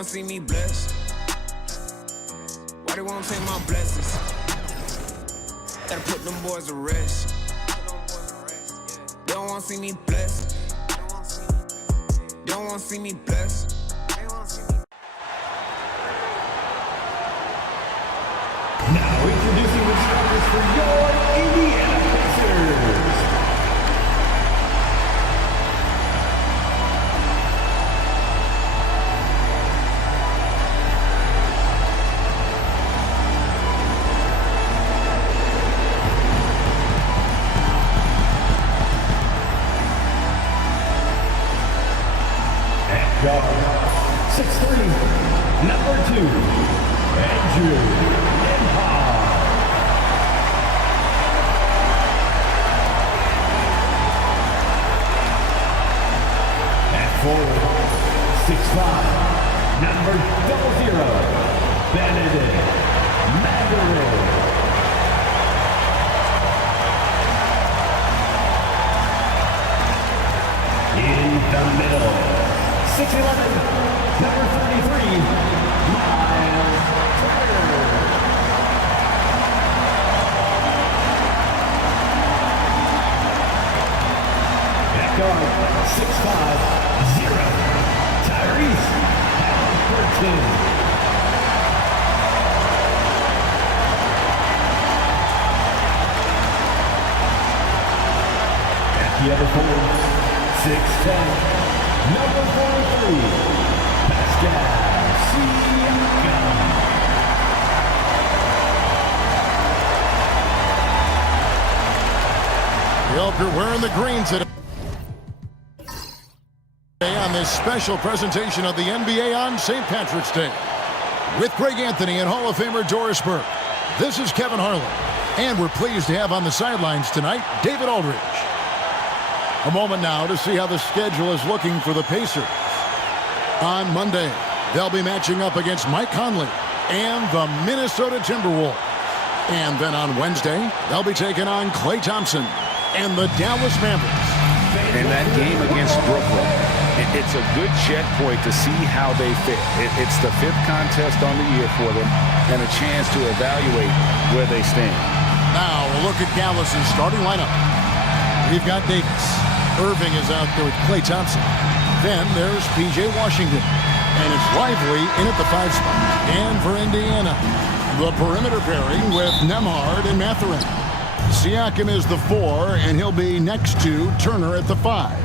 wanna see me blessed? Why they wanna take my blessings? Gotta put them boys to rest. They don't wanna see me blessed. They don't wanna see me blessed. Now introducing the starters for your Indiana Pacers. At guard, 6'3", number 2, Andrew. Forward, 6'5", number 00, Benedict Mathurin. In the middle, 6'11", number 33, Miles Turner. At guard, 6'5", 0, Tyrese Halliburton. At the other forward, 6'10", number 43, Pascal Siakam. We hope you're wearing the green today. On this special presentation of the NBA on St. Patrick's Day. With Greg Anthony and Hall of Famer Doris Burke, this is Kevin Harlan. And we're pleased to have on the sidelines tonight, David Aldridge. A moment now to see how the schedule is looking for the Pacers. On Monday, they'll be matching up against Mike Conley and the Minnesota Timberwolves. And then on Wednesday, they'll be taking on Klay Thompson and the Dallas Mavericks. In that game against Brooklyn, it's a good checkpoint to see how they fit. It's the 5th contest on the year for them and a chance to evaluate where they stand. Now we'll look at Dallas's starting lineup. We've got Davis. Irving is out there with Klay Thompson. Then there's P.J. Washington. And it's Lively in at the 5 spot. And for Indiana, the perimeter pairing with Nembhard and Mathurin. Siakam is the 4, and he'll be next to Turner at the 5.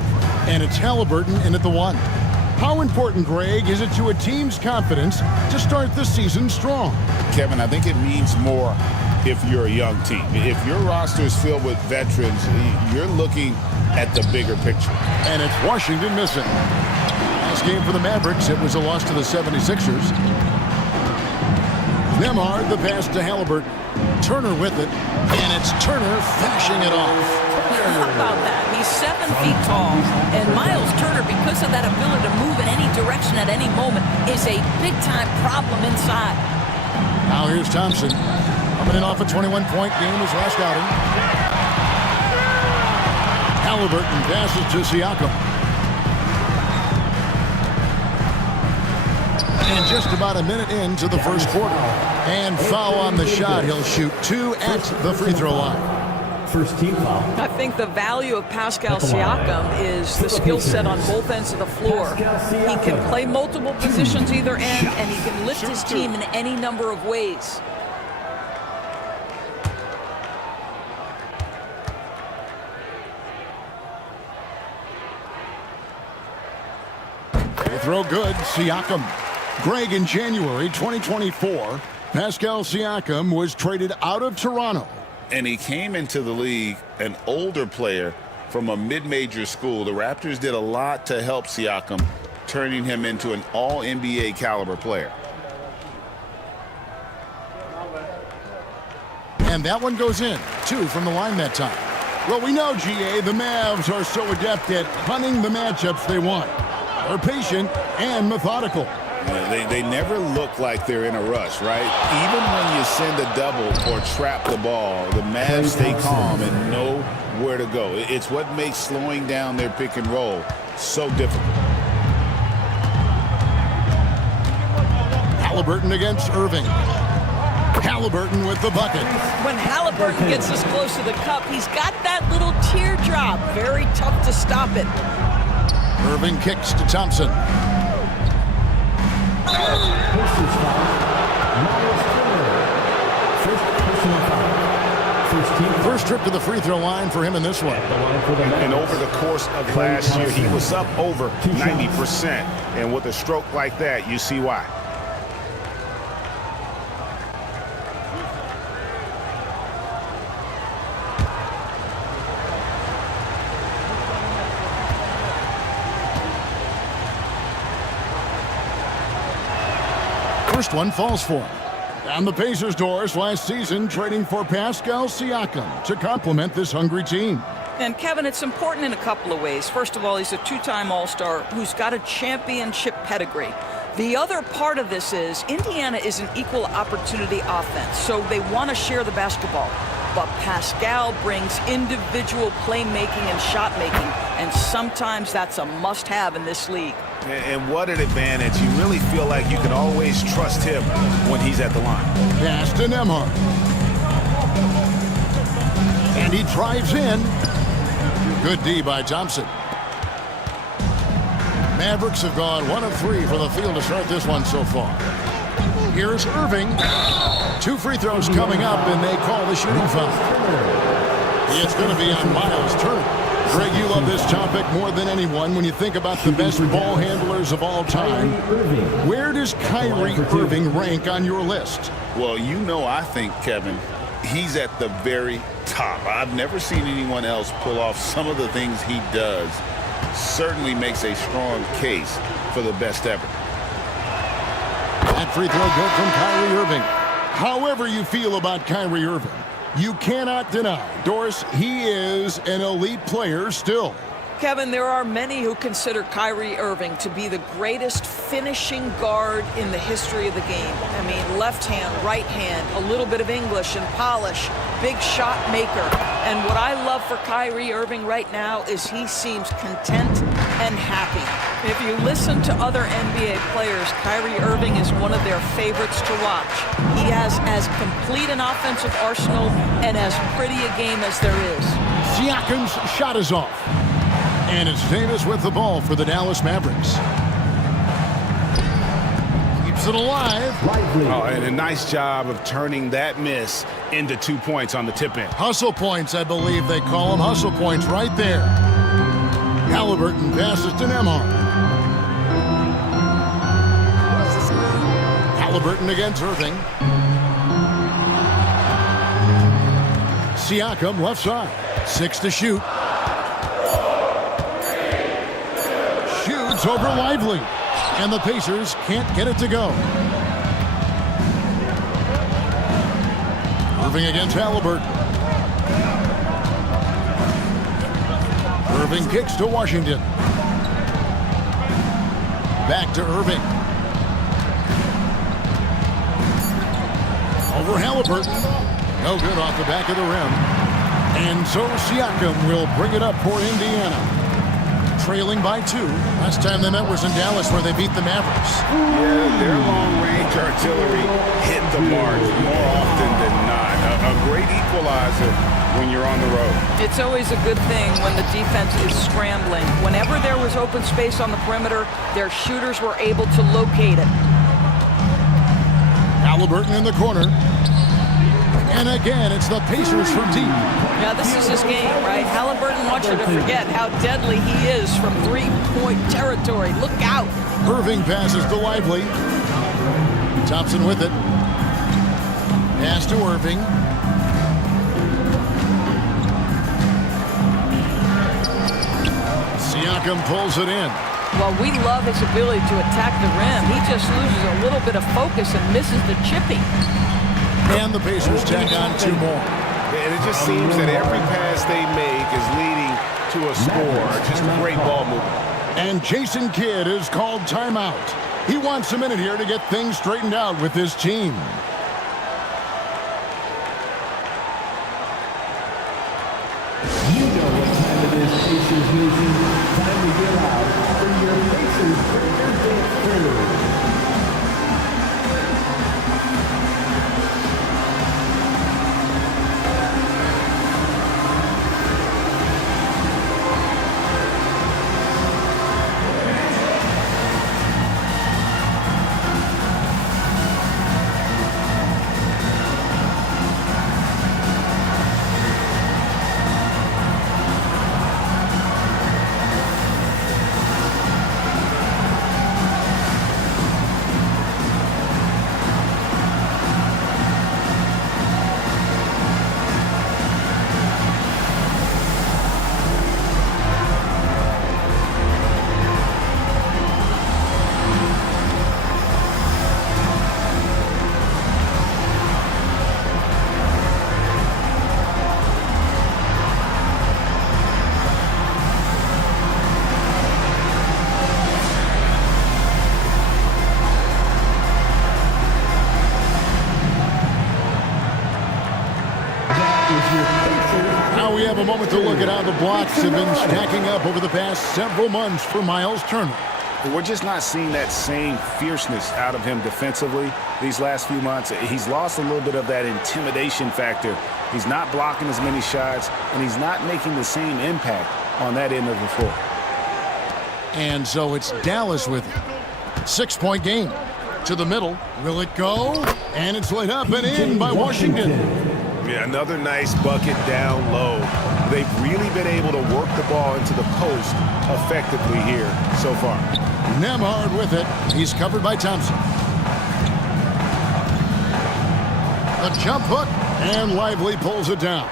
And it's Halliburton in at the 1. How important, Greg, is it to a team's confidence to start the season strong? Kevin, I think it means more if you're a young team. If your roster is filled with veterans, you're looking at the bigger picture. And it's Washington missing. Last game for the Mavericks, it was a loss to the 76ers. Nembhard, the pass to Halliburton. Turner with it, and it's Turner finishing it off. How about that? He's 7 feet tall, and Miles Turner, because of that ability to move in any direction at any moment, is a big-time problem inside. Now here's Thompson, coming in off a 21-point game his last outing. Halliburton passes to Siakam. And just about a minute into the first quarter. And foul on the shot. He'll shoot 2 at the free throw line. First team foul. I think the value of Pascal Siakam is the skill set on both ends of the floor. He can play multiple positions either end, and he can lift his team in any number of ways. The throw good. Siakam. Greg, in January 2024, Pascal Siakam was traded out of Toronto. And he came into the league an older player from a mid-major school. The Raptors did a lot to help Siakam, turning him into an all-NBA caliber player. And that one goes in. 2 from the line that time. Well, we know, GA, the Mavs are so adept at hunting the matchups they want. They're patient and methodical. They never look like they're in a rush, right? Even when you send a double or trap the ball, the Mavs stay calm and know where to go. It's what makes slowing down their pick and roll so difficult. Halliburton against Irving. Halliburton with the bucket. When Halliburton gets this close to the cup, he's got that little teardrop. Very tough to stop it. Irving kicks to Thompson. First trip to the free throw line for him in this one. And over the course of last year, he was up over 90%. And with a stroke like that, you see why. First one falls for him. And the Pacers, Doris, last season trading for Pascal Siakam to complement this hungry team. And Kevin, it's important in a couple of ways. First of all, he's a two-time All-Star who's got a championship pedigree. The other part of this is Indiana is an equal opportunity offense, so they want to share the basketball. But Pascal brings individual playmaking and shot making, and sometimes that's a must-have in this league. And what an advantage. You really feel like you can always trust him when he's at the line. Pass to Nembhard. And he drives in. Good D by Thompson. Mavericks have gone 1 of 3 from the field to start this one so far. Here's Irving. 2 free throws coming up, and they call the shooting foul. It's going to be on Miles Turner. Greg, you love this topic more than anyone when you think about the best ball handlers of all time. Where does Kyrie Irving rank on your list? Well, you know, I think, Kevin, he's at the very top. I've never seen anyone else pull off some of the things he does. Certainly makes a strong case for the best ever. That free throw good from Kyrie Irving. However you feel about Kyrie Irving, you cannot deny, Doris, he is an elite player still. Kevin, there are many who consider Kyrie Irving to be the greatest finishing guard in the history of the game. I mean, left hand, right hand, a little bit of English and polish, big shot maker. And what I love for Kyrie Irving right now is he seems content and happy. If you listen to other NBA players, Kyrie Irving is one of their favorites to watch. He has as complete an offensive arsenal and as pretty a game as there is. Siakam's shot is off. And it's Davis with the ball for the Dallas Mavericks. Keeps it alive. Oh, and a nice job of turning that miss into 2 points on the tip-in. Hustle points, I believe they call them. Hustle points right there. Halliburton passes to Nembhard. Halliburton against Irving. Siakam left side. 6 to shoot. Shoots over Lively. And the Pacers can't get it to go. Irving against Halliburton. Irving kicks to Washington. Back to Irving. Over Halliburton. No good off the back of the rim. And so Siakam will bring it up for Indiana. Trailing by 2. Last time they met was in Dallas where they beat the Mavericks. Yeah, their long-range artillery hit the mark more often than not. A great equalizer when you're on the road. It's always a good thing when the defense is scrambling. Whenever there was open space on the perimeter, their shooters were able to locate it. Halliburton in the corner. And again, it's the Pacers from deep. Now, this is his game, right? Halliburton wants you to forget how deadly he is from three-point territory. Look out. Irving passes to Lively. Thompson with it. Pass to Irving. Siakam pulls it in. Well, we love his ability to attack the rim. He just loses a little bit of focus and misses the chipping. And the Pacers tack on 2 more. And it just seems that every pass they make is leading to a score. Just a great ball movement. And Jason Kidd is called timeout. He wants a minute here to get things straightened out with his team. You know what time it is, Pacers Nation. Time to get out for your Pacers Breakers Dance Crew. a moment to look at how the blocks have been stacking up over the past several months for Miles Turner. We're just not seeing that same fierceness out of him defensively these last few months. He's lost a little bit of that intimidation factor. He's not blocking as many shots, and he's not making the same impact on that end of the floor. And so it's Dallas with it. 6-point game. To the middle. Will it go? And it's laid up and in by Washington. Yeah, another nice bucket down low. They've really been able to work the ball into the post effectively here so far. Nembhard with it. He's covered by Thompson. A jump hook, and Lively pulls it down.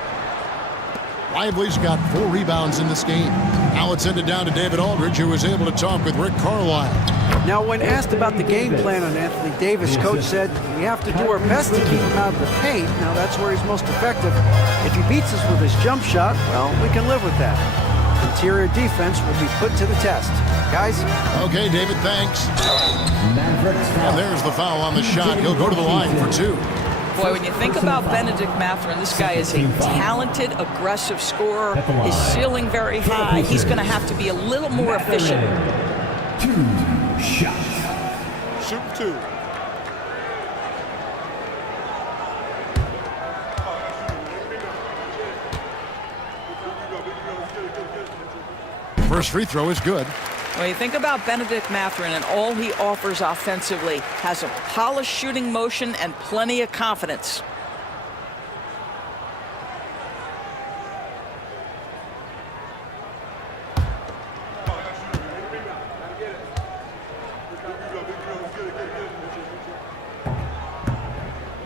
Lively's got 4 rebounds in this game. Now it's ended down to David Aldridge, who was able to talk with Rick Carlisle. Now, when asked about the game plan on Anthony Davis, Coach said, we have to do our best to keep him out of the paint. Now, that's where he's most effective. If he beats us with his jump shot, well, we can live with that. Interior defense will be put to the test. Guys? Okay, David, thanks. And there's the foul on the shot. He'll go to the line for 2. Boy, when you think about Benedict Mathurin, this guy is a talented, aggressive scorer. His ceiling very high. He's going to have to be a little more efficient. 2 shots. Shoot 2. First free throw is good. When you think about Benedict Mathurin and all he offers offensively, has a polished shooting motion and plenty of confidence.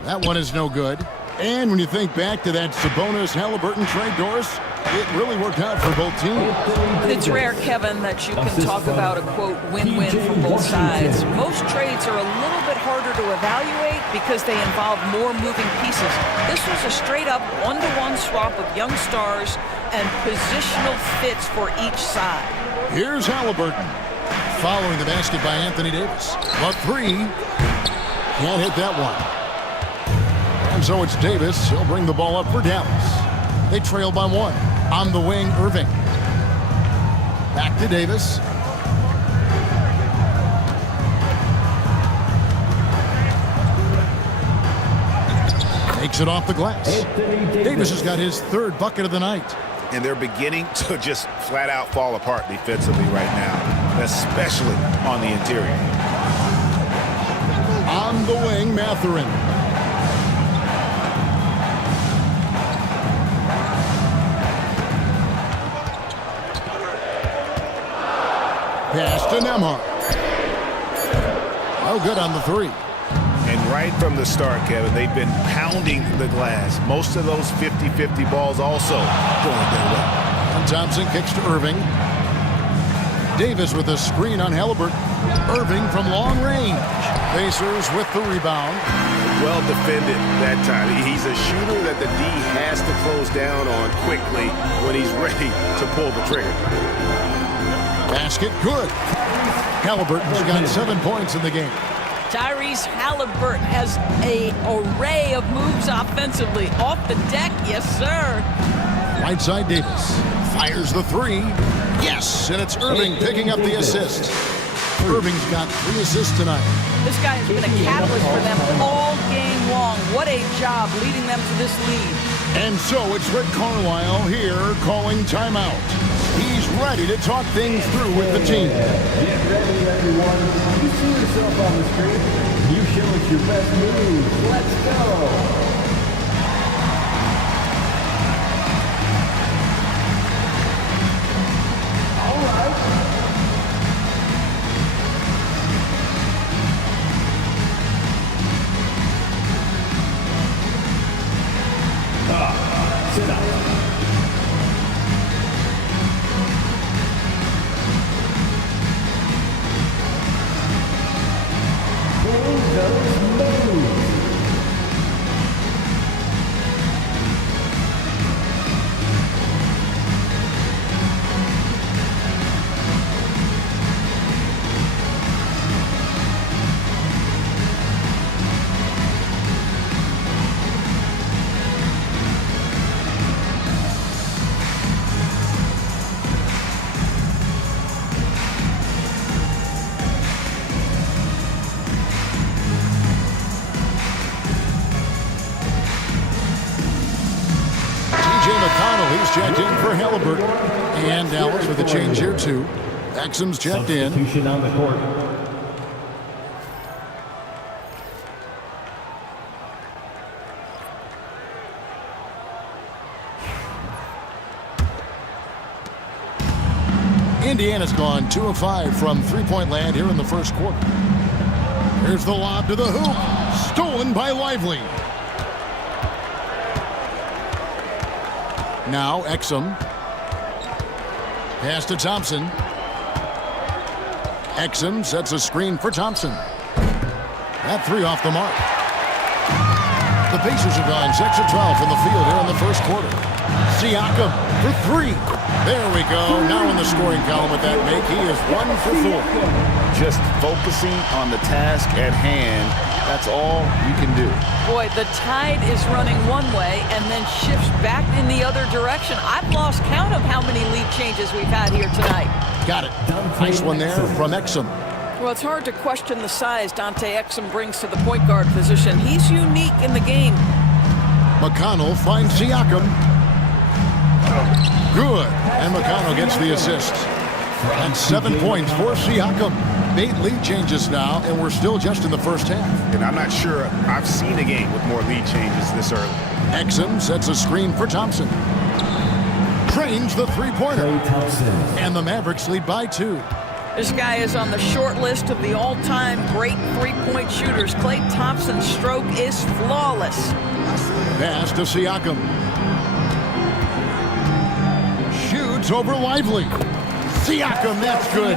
That one is no good. And when you think back to that Sabonis-Halliburton trade, Doris, it really worked out for both teams. It's rare, Kevin, that you can talk about a, quote, win-win for both sides. Most trades are a little bit harder to evaluate because they involve more moving pieces. This was a straight-up one-to-one swap of young stars and positional fits for each side. Here's Halliburton. Following the basket by Anthony Davis. But 3. Can't hit that one. And so it's Davis. He'll bring the ball up for Dallas. They trail by 1. On the wing, Irving. Back to Davis. Takes it off the glass. Davis has got his 3rd bucket of the night. And they're beginning to just flat out fall apart defensively right now, especially on the interior. On the wing, Mathurin. Pass to Nembhard. No good on the 3. And right from the start, Kevin, they've been pounding the glass. Most of those 50-50 balls also going their way. And Thompson kicks to Irving. Davis with a screen on Halliburton. Irving from long range. Pacers with the rebound. Well defended that time. He's a shooter that the D has to close down on quickly when he's ready to pull the trigger. Basket good. Halliburton's got 7 points in the game. Tyrese Halliburton has an array of moves offensively. Off the deck, yes, sir. Right side Davis. Fires the 3. Yes, and it's Irving picking up the assist. Irving's got 3 assists tonight. This guy has been a catalyst for them all game long. What a job leading them to this lead. And so it's Rick Carlisle here calling timeout. He's ready to talk things through with the team. Get ready, everyone. You see yourself on the screen. You show us your best moves. Let's go. Sit up. has checked in for Halliburton. And Dallas with a change here, too. Exum's checked in. Substitution on the court. Indiana's gone 2 of 5 from three-point land here in the first quarter. Here's the lob to the hoop. Stolen by Lively. Now Exum. Pass to Thompson. Exum sets a screen for Thompson. That three off the mark. The Pacers have gone 6 of 12 from the field here in the first quarter. Siakam for three. There we go. Now in the scoring column with that make, he is 1 for 4. Just focusing on the task at hand. That's all you can do. Boy, the tide is running one way and then shifts back in the other direction. I've lost count of how many lead changes we've had here tonight. Got it. Nice one there from Exum. Well, it's hard to question the size Dante Exum brings to the point guard position. He's unique in the game. McConnell finds Siakam. Good. And McConnell gets the assist. And 7 points for Siakam. 8 lead changes now, and we're still just in the first half. And I'm not sure I've seen a game with more lead changes this early. Exum sets a screen for Thompson. Trains the three-pointer. And the Mavericks lead by 2. This guy is on the short list of the all-time great three-point shooters. Klay Thompson's stroke is flawless. Pass to Siakam. Shoots over Lively. Siakam, that's good.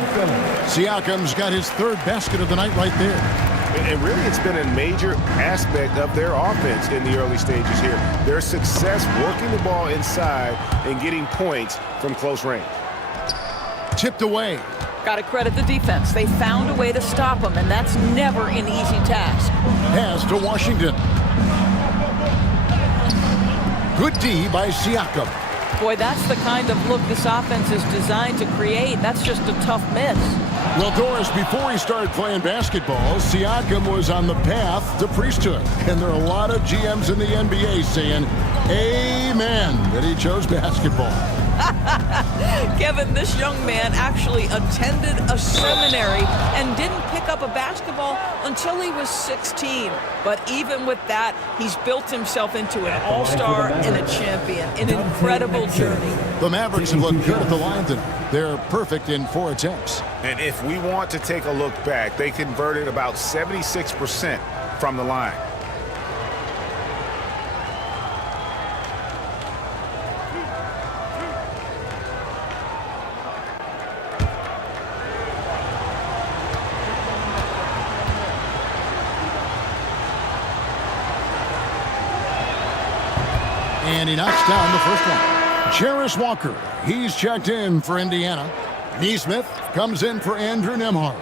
Siakam's got his third basket of the night right there. And really, it's been a major aspect of their offense in the early stages here. Their success working the ball inside and getting points from close range. Tipped away. Got to credit the defense. They found a way to stop him, and that's never an easy task. Pass to Washington. Good D by Siakam. Boy, that's the kind of look this offense is designed to create. That's just a tough miss. Well, Doris, before he started playing basketball, Siakam was on the path to priesthood. And there are a lot of GMs in the NBA saying, amen, that he chose basketball. Kevin, this young man actually attended a seminary and didn't pick up a basketball until he was 16. But even with that, he's built himself into an all-star and a champion. An incredible journey. The Mavericks have looked good at the line tonight. They're perfect in 4 attempts. And if we want to take a look back, they converted about 76% from the line. And he knocks down the first one. Jarris Walker, he's checked in for Indiana. Neesmith comes in for Andrew Nembhard.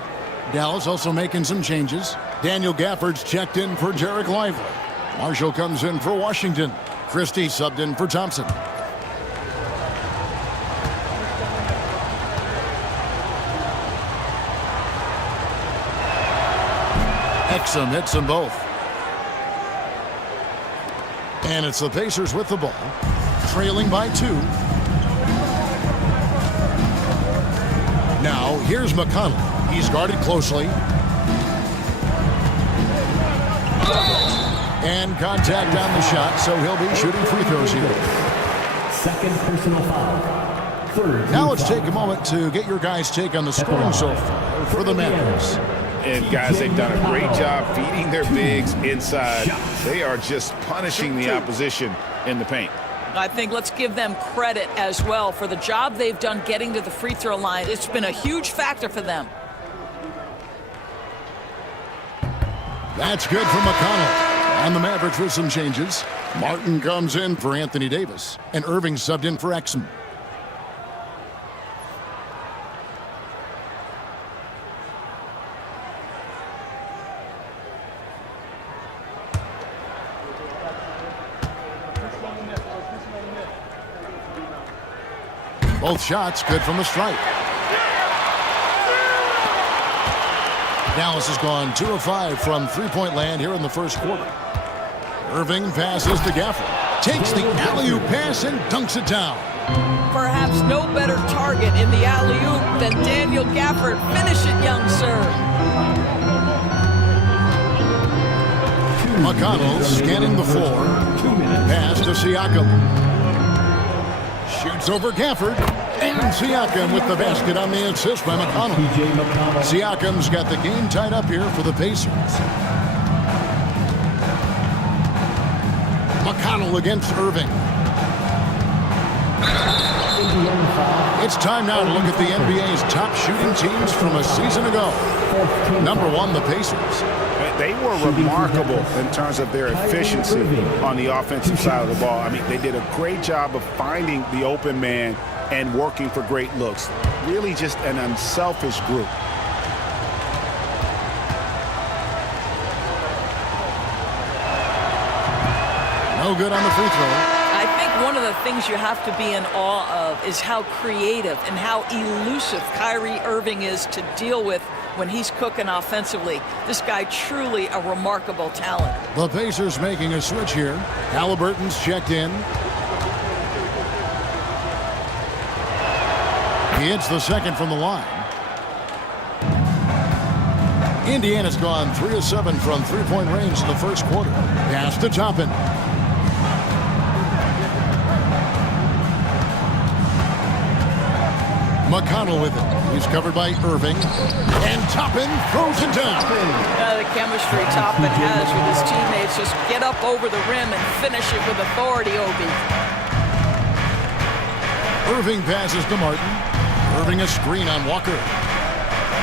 Dallas also making some changes. Daniel Gafford's checked in for Derek Lively. Marshall comes in for Washington. Christie subbed in for Thompson. Exum hits them both. And it's the Pacers with the ball, trailing by 2. Now, here's McConnell. He's guarded closely. And contact on the shot, so he'll be shooting free throws here. Second personal foul. Third. Now let's take a moment to get your guys' take on the scoring so far for the Mavericks. And guys, they've done a great job feeding their bigs inside. They are just punishing the opposition in the paint. I think let's give them credit as well for the job they've done getting to the free throw line. It's been a huge factor for them. That's good for McConnell. And the Mavericks with some changes. Martin comes in for Anthony Davis. And Irving subbed in for Exum. Both shots good from the stripe. Dallas has gone 2 of 5 from three-point land here in the first quarter. Irving passes to Gafford. Takes the alley-oop pass and dunks it down. Perhaps no better target in the alley-oop than Daniel Gafford. Finish it, young sir. McConnell scanning the floor. Pass to Siakam. Shoots over Gafford. And Siakam with the basket on the assist by McConnell. Siakam's got the game tied up here for the Pacers. McConnell against Irving. It's time now to look at the NBA's top shooting teams from a season ago. Number 1, the Pacers. They were remarkable in terms of their efficiency on the offensive side of the ball. I mean, they did a great job of finding the open man and working for great looks. Really just an unselfish group. No good on the free throw. I think one of the things you have to be in awe of is how creative and how elusive Kyrie Irving is to deal with when he's cooking offensively. This guy truly a remarkable talent. The Pacers making a switch here. Halliburton's checked in. He hits the second from the line. Indiana's gone 3 of 7 from three-point range in the first quarter. Pass to Toppin. McConnell with it. He's covered by Irving. And Toppin throws it down. The chemistry Toppin has with his teammates. Just get up over the rim and finish it with authority, Obi. Irving passes to Martin. Irving a screen on Walker.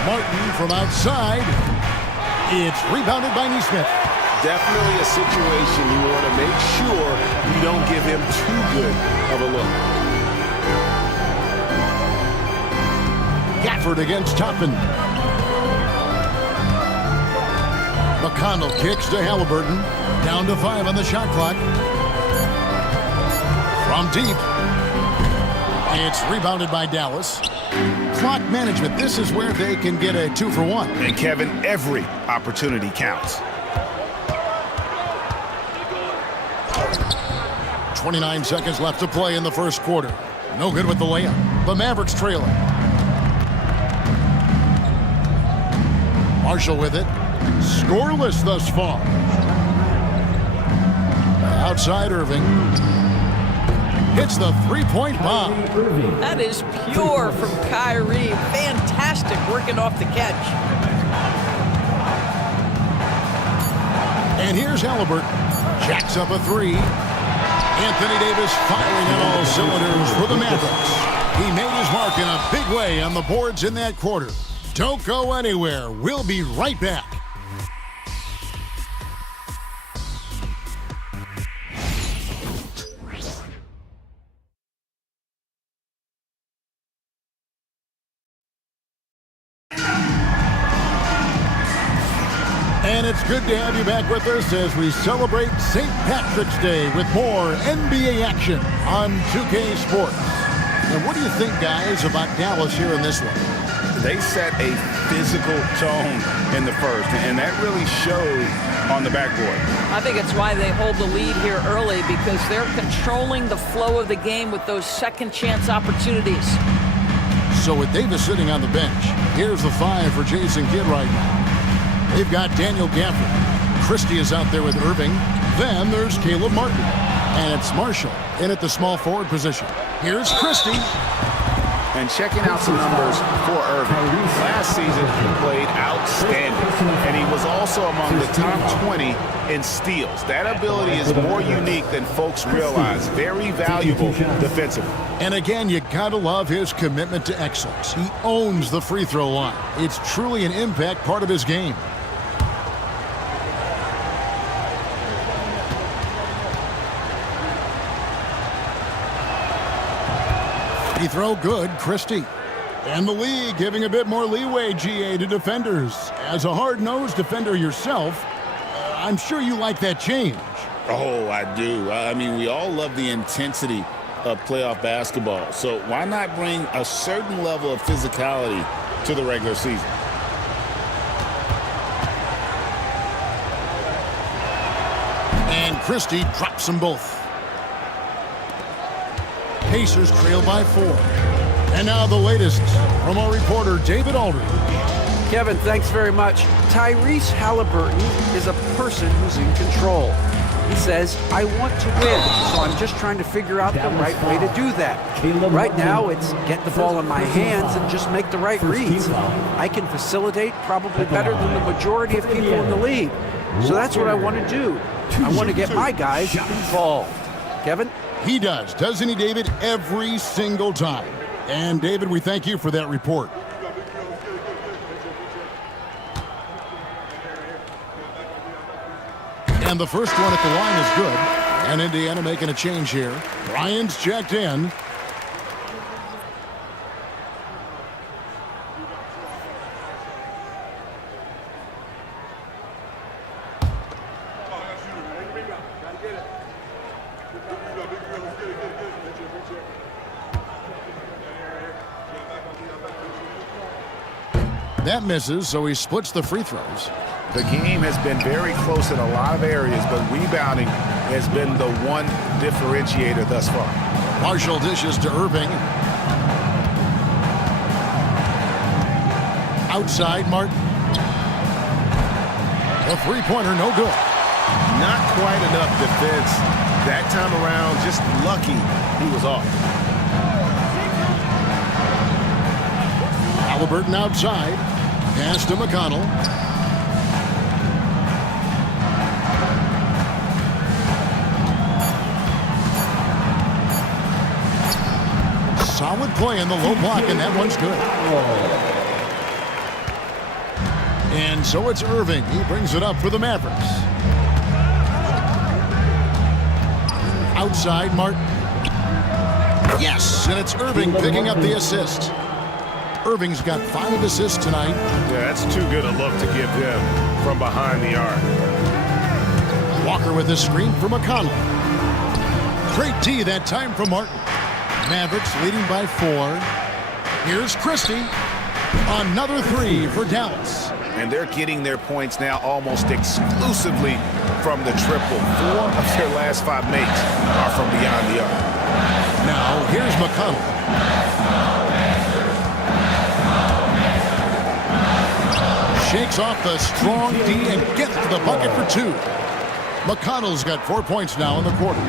Martin from outside. It's rebounded by Nesmith. Definitely a situation you want to make sure you don't give him too good of a look. Gafford against Toppin. McConnell kicks to Halliburton. Down to 5 on the shot clock. From deep. It's rebounded by Dallas. Clock management. This is where they can get a 2-for-1. And Kevin, every opportunity counts. 29 seconds left to play in the first quarter. No good with the layup. The Mavericks trailing. Marshall with it. Scoreless thus far. Outside Irving. Hits the three-point bomb. That is pure from Kyrie. Fantastic working off the catch. And here's Halliburton. Jacks up a 3. Anthony Davis firing on all cylinders for the Mavericks. He made his mark in a big way on the boards in that quarter. Don't go anywhere. We'll be right back. And it's good to have you back with us as we celebrate St. Patrick's Day with more NBA action on 2K Sports. And what do you think, guys, about Dallas here in this one? They set a physical tone in the first, and that really showed on the backboard. I think it's why they hold the lead here early, because they're controlling the flow of the game with those second chance opportunities. So with Davis sitting on the bench, here's the 5 for Jason Kidd right now. They've got Daniel Gafford. Christie is out there with Irving. Then there's Caleb Martin. And it's Marshall in at the small forward position. Here's Christie. And checking out some numbers for Irving. Last season, he played outstanding. And he was also among the top 20 in steals. That ability is more unique than folks realize. Very valuable defensively. And again, you gotta love his commitment to excellence. He owns the free throw line. It's truly an impact part of his game. Free throw good, Christie. And the league giving a bit more leeway, GA, to defenders. As a hard-nosed defender yourself, I'm sure you like that change. Oh, I do. I mean, we all love the intensity of playoff basketball. So why not bring a certain level of physicality to the regular season? And Christie drops them both. Pacers trail by 4. And now the latest from our reporter, David Aldridge. Kevin, thanks very much. Tyrese Halliburton is a person who's in control. He says, I want to win, so I'm just trying to figure out the right way to do that. Right now, it's get the ball in my hands and just make the right reads. I can facilitate probably better than the majority of people in the league. So that's what I want to do. I want to get my guys involved. Kevin? He does, doesn't he, David? Every single time. And, David, we thank you for that report. And the first one at the line is good. And Indiana making a change here. Bryant's checked in. That misses, so he splits the free throws. The game has been very close in a lot of areas, but rebounding has been the one differentiator thus far. Marshall dishes to Irving. Outside, Martin. A three-pointer, no good. Not quite enough defense. That time around, just lucky he was off. Halliburton outside. Pass to McConnell. Solid play in the low block, and that one's good. And so it's Irving. He brings it up for the Mavericks. Outside, Martin. Yes, and it's Irving picking up the assist. Irving's got 5 assists tonight. Yeah, that's too good a look to give him from behind the arc. Walker with a screen for McConnell. Great D that time from Martin. Mavericks leading by 4. Here's Christie. Another 3 for Dallas. And they're getting their points now almost exclusively from the triple. 4 of their last 5 makes are from beyond the arc. Now, here's McConnell. Shakes off the strong D and gets to the bucket for 2. McConnell's got 4 points now in the quarter.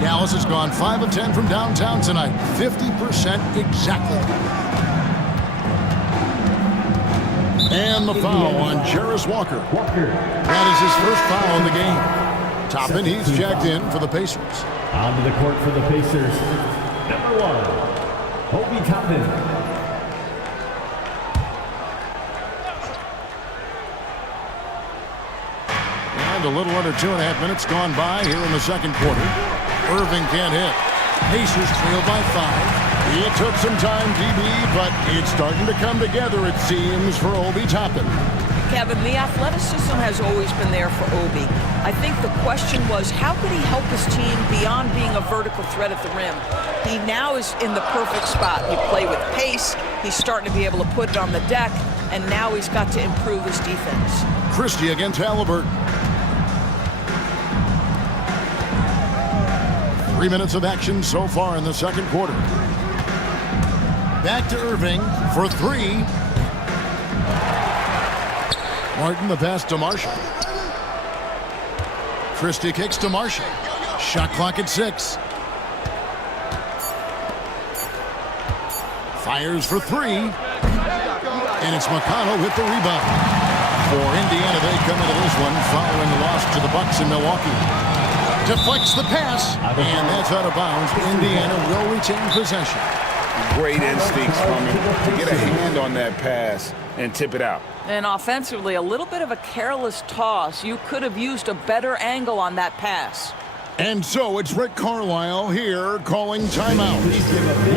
Dallas has gone 5 of 10 from downtown tonight. 50% exactly. And the foul on Jarris Walker. That is his first foul in the game. Toppin, he's checked in for the Pacers. Onto the court for the Pacers. Number 1, Obi Toppin. A little under 2.5 minutes gone by here in the second quarter. Irving can't hit. Pacers trail by 5. It took some time, DB, but it's starting to come together, it seems, for Obi Toppin. Kevin, the athleticism has always been there for Obi. I think the question was, how could he help his team beyond being a vertical threat at the rim? He now is in the perfect spot. You play with pace. He's starting to be able to put it on the deck, and now he's got to improve his defense. Christie against Halliburton. 3 minutes of action so far in the second quarter. Back to Irving for 3. Martin the pass to Marshall. Christie kicks to Marshall. Shot clock at 6. Fires for 3. And it's McConnell with the rebound. For Indiana, they come into this one following the loss to the Bucks in Milwaukee. Deflects the pass, and that's out of bounds. Indiana will retain possession. Great instincts from him to get a hand on that pass and tip it out. And offensively, a little bit of a careless toss. You could have used a better angle on that pass. And so it's Rick Carlisle here calling timeout.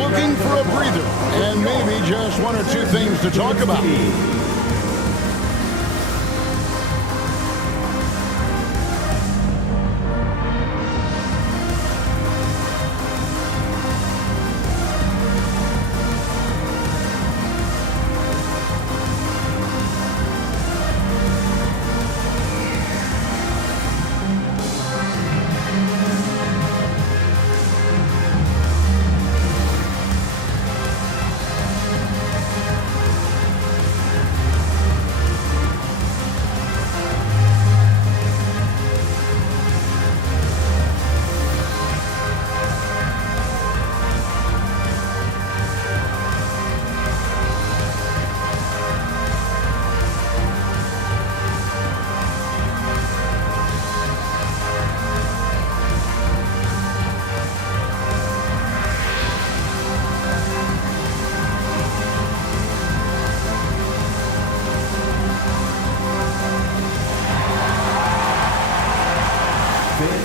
Looking for a breather and maybe just 1 or 2 things to talk about.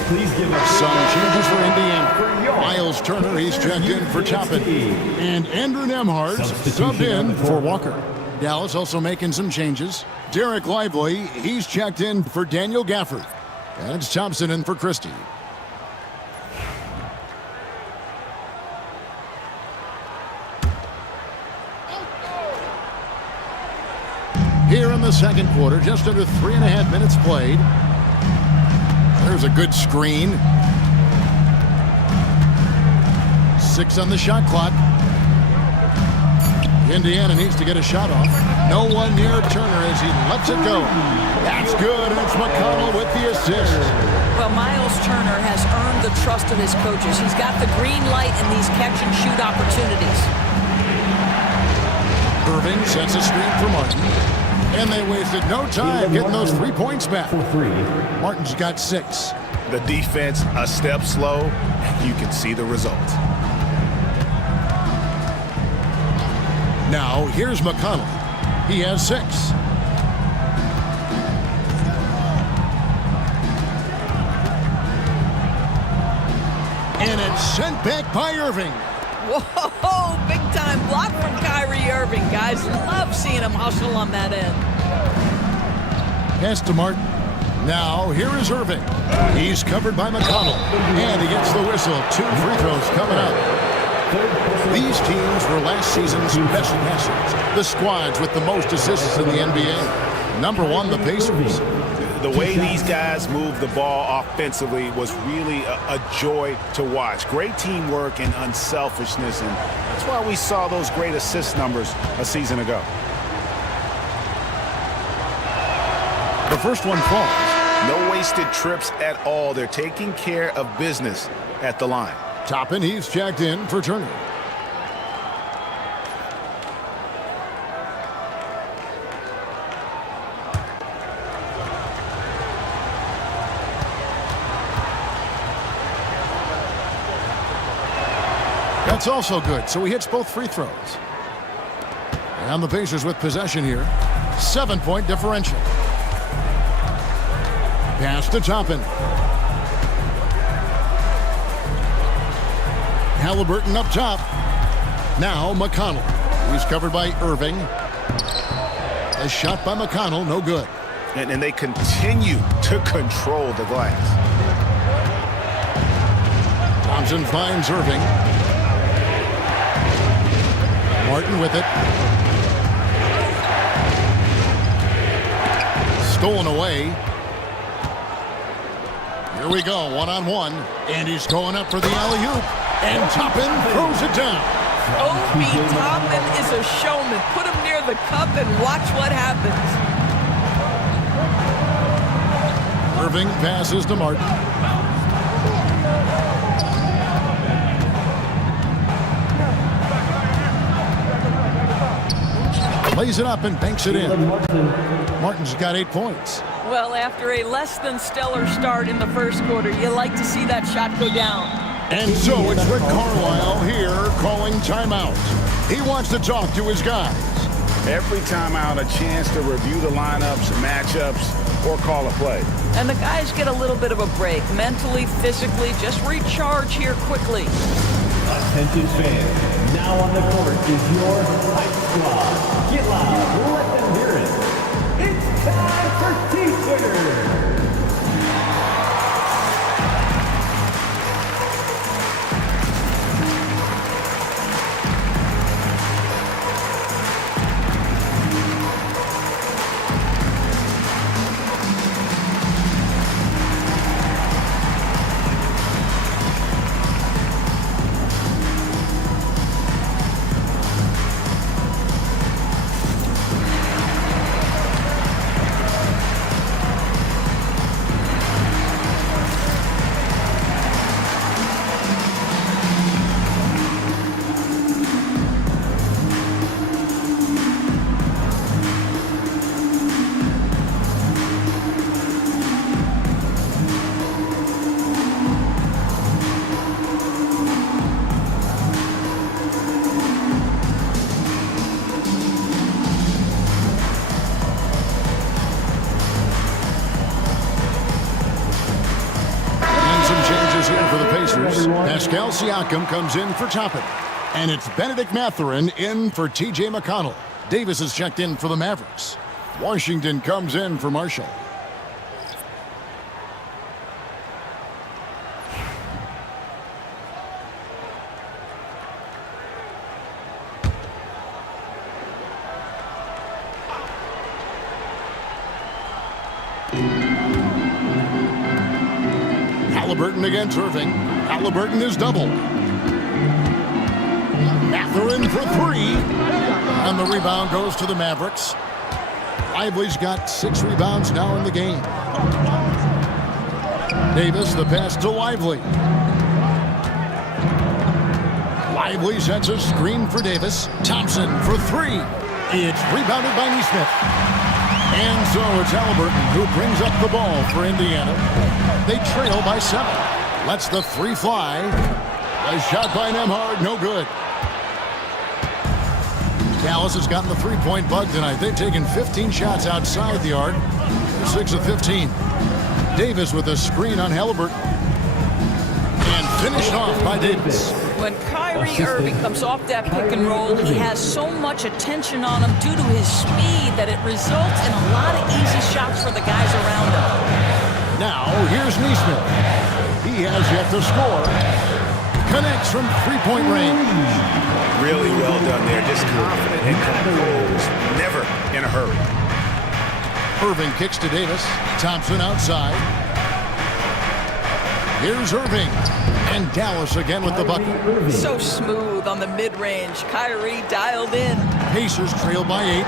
Please give a Some changes for Indiana. Miles Turner, he's checked in for Toppin. And Andrew Nemhard subbed in for Walker. Dallas also making some changes. Derek Lively, he's checked in for Daniel Gafford. And it's Thompson in for Christie. Here in the second quarter, just under 3.5 minutes played. There's a good screen. 6 on the shot clock. Indiana needs to get a shot off. No one near Turner as he lets it go. That's good, and it's McConnell with the assist. Well, Miles Turner has earned the trust of his coaches. He's got the green light in these catch-and-shoot opportunities. Irving sets a screen for Martin. And they wasted no time getting those 3 points back. Martin's got 6. The defense a step slow, and you can see the result. Now, here's McConnell. He has 6. And it's sent back by Irving. Whoa, big time block from Kyrie Irving. Guys love seeing him hustle on that end. Pass to Martin. Now, here is Irving. He's covered by McConnell. And he gets the whistle. 2 free throws coming up. These teams were last season's best passers. The squads with the most assists in the NBA. Number 1, the Pacers. The way these guys move the ball offensively was really a joy to watch. Great teamwork and unselfishness, and that's why we saw those great assist numbers a season ago. The first one falls. No wasted trips at all. They're taking care of business at the line. Toppin, he's checked in for Turner. That's also good, so he hits both free throws. And the Pacers with possession here. 7-point differential. Pass to Toppin. Halliburton up top. Now McConnell. He's covered by Irving. A shot by McConnell, no good. And they continue to control the glass. Thompson finds Irving. Martin with it. Stolen away. Here we go, one-on-one. And he's going up for the alley-oop. And Toppin throws it down. Obi Toppin is a showman. Put him near the cup and watch what happens. Irving passes to Martin. Lays it up and banks it in. Martin's got 8 points. Well, after a less than stellar start in the first quarter, you like to see that shot go down. And so it's Rick Carlisle here calling timeout. He wants to talk to his guys. Every timeout, a chance to review the lineups, matchups, or call a play. And the guys get a little bit of a break, mentally, physically, just recharge here quickly. Attention fans, now on the court is your hype squad. Get loud, let them hear it. It's time for T-Twitter. Pacers, Pascal Siakam comes in for Toppin. And it's Benedict Mathurin in for T.J. McConnell. Davis is checked in for the Mavericks. Washington comes in for Marshall. Halliburton against Irving. Halliburton is doubled. Mathurin for three. And the rebound goes to the Mavericks. Lively's got 6 rebounds now in the game. Davis, the pass to Lively. Lively sets a screen for Davis. Thompson for three. It's rebounded by Nesmith. And so it's Halliburton who brings up the ball for Indiana. They trail by 7. Lets the three fly. A shot by Nembhard, no good. Dallas has gotten the three-point bug tonight. They've taken 15 shots outside the arc. 6 of 15. Davis with a screen on Halliburton. And finished off by Davis. When Kyrie Irving comes off that pick and roll, he has so much attention on him due to his speed that it results in a lot of easy shots for the guys around him. Now, here's Nesmith. He has yet to score. Connects from three-point range. Really well done there. Just confident and composed. Never in a hurry. Irving kicks to Davis. Thompson outside. Here's Irving. And Dallas again with the bucket. So smooth on the mid-range. Kyrie dialed in. Pacers trail by 8.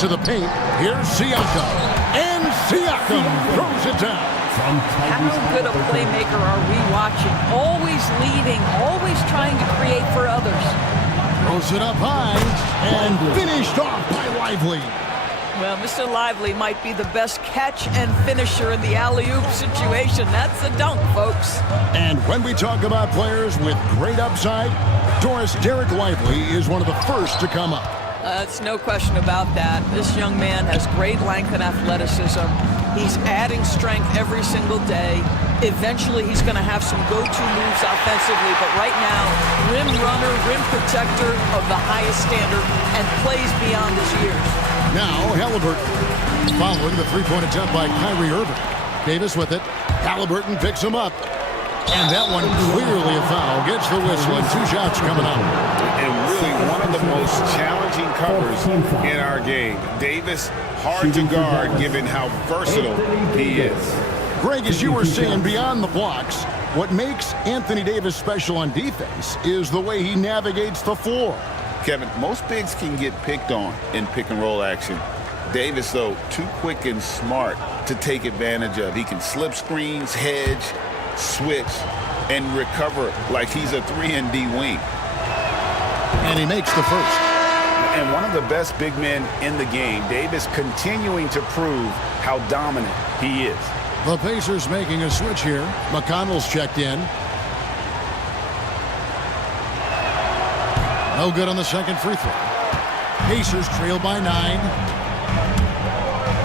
To the paint. Here's Siakam. And Siakam throws it down. How good a playmaker are we watching? Always leading, always trying to create for others. Throws it up high and finished off by Lively. Well, Mr. Lively might be the best catch and finisher in the alley-oop situation. That's a dunk, folks. And when we talk about players with great upside, Derek Lively is one of the first to come up. That's no question about that. This young man has great length and athleticism. He's adding strength every single day. Eventually, he's going to have some go-to moves offensively, but right now, rim runner, rim protector of the highest standard, and plays beyond his years. Now, Halliburton following the three-point attempt by Kyrie Irving. Davis with it. Halliburton picks him up. And that one clearly a foul. Gets the whistle, and 2 shots coming up. And really one of the most challenging covers in our game. Davis, hard to guard given how versatile he is. Greg, as you were saying, beyond the blocks, what makes Anthony Davis special on defense is the way he navigates the floor. Kevin, most bigs can get picked on in pick-and-roll action. Davis, though, too quick and smart to take advantage of. He can slip screens, hedge, switch, and recover like he's a 3-and-D wing. And he makes the first. And one of the best big men in the game, Davis continuing to prove how dominant he is. The Pacers making a switch here. McConnell's checked in. No good on the second free throw. Pacers trail by 9.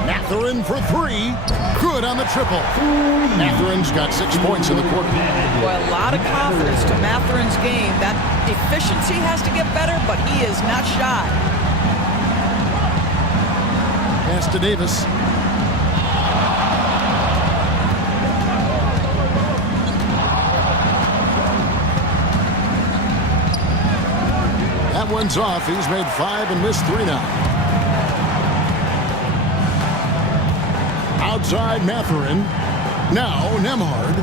Mathurin for 3. Good on the triple. Mathurin's got 6 points in the quarter. Well, a lot of confidence to Mathurin's game. That efficiency has to get better, but he is not shy. Pass to Davis. That one's off. He's made 5 and missed 3 now. Outside Mathurin. Now Nembhard.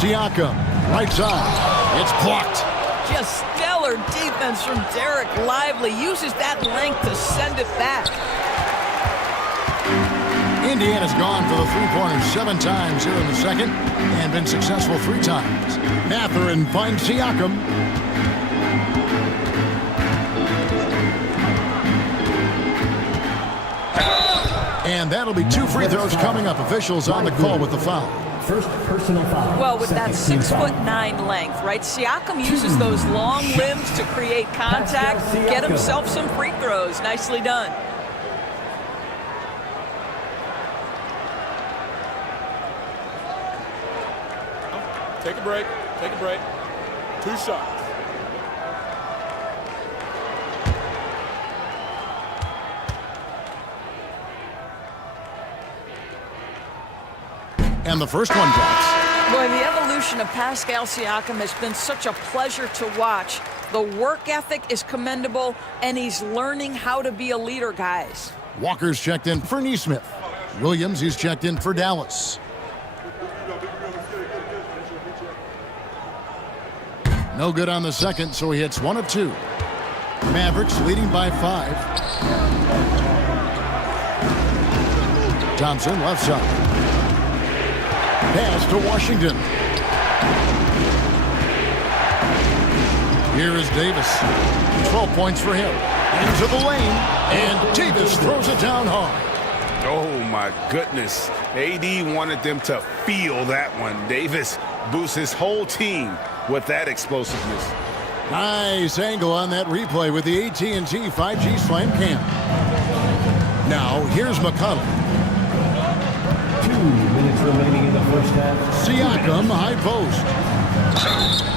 Siakam, right side. It's blocked. Just stellar defense from Derek Lively. Uses that length to send it back. Indiana's gone for the three-pointers 7 times here in the second and been successful 3 times. Mathurin finds Siakam. And that'll be 2 free throws coming up. Officials on the call with the foul. First personal foul. Well, with that 6'9" length, right? Siakam uses those long limbs to create contact, get himself some free throws. Nicely done. Take a break. Take a break. 2 shots. And the first one drops. Boy, the evolution of Pascal Siakam has been such a pleasure to watch. The work ethic is commendable, and he's learning how to be a leader, guys. Walker's checked in for Neesmith. Williams, he's checked in for Dallas. No good on the second, so he hits 1 of 2. Mavericks leading by 5. Thompson, left side. Pass to Washington. Here is Davis. 12 points for him. Into the lane, and Davis throws it down hard. Oh, my goodness. AD wanted them to feel that one. Davis boosts his whole team with that explosiveness. Nice angle on that replay with the AT&T 5G Slam Cam. Now, here's McConnell. 2 minutes remaining in the first half. Siakam, high post.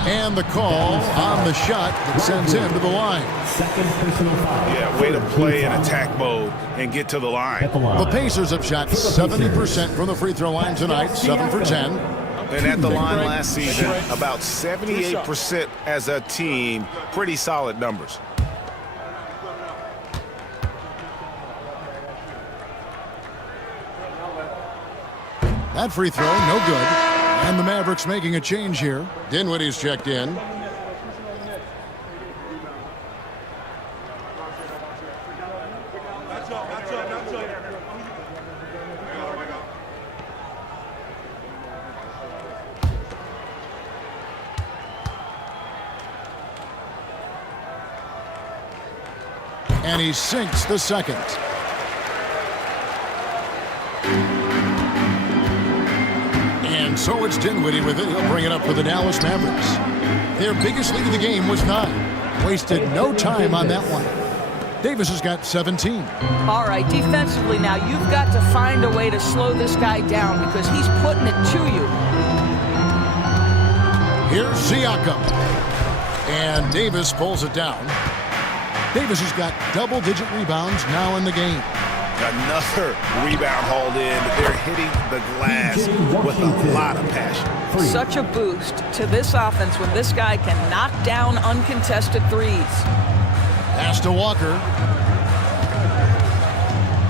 And the call on the shot that sends him to the line. Second personal foul. Yeah, way to play in attack mode and get to the line. The Pacers have shot 70% from the free throw line tonight, 7 for 10. And at the line last season, about 78% as a team. Pretty solid numbers. That free throw, no good. And the Mavericks making a change here. Dinwiddie's checked in. And he sinks the second. And so it's Dinwiddie with it. He'll bring it up for the Dallas Mavericks. Their biggest lead of the game was 9. Wasted no time on that one. Davis has got 17. All right, defensively now, you've got to find a way to slow this guy down because he's putting it to you. Here's Siakam. And Davis pulls it down. Davis has got double-digit rebounds now in the game. Another rebound hauled in. They're hitting the glass with a lot of passion. Such a boost to this offense when this guy can knock down uncontested threes. Pass to Walker.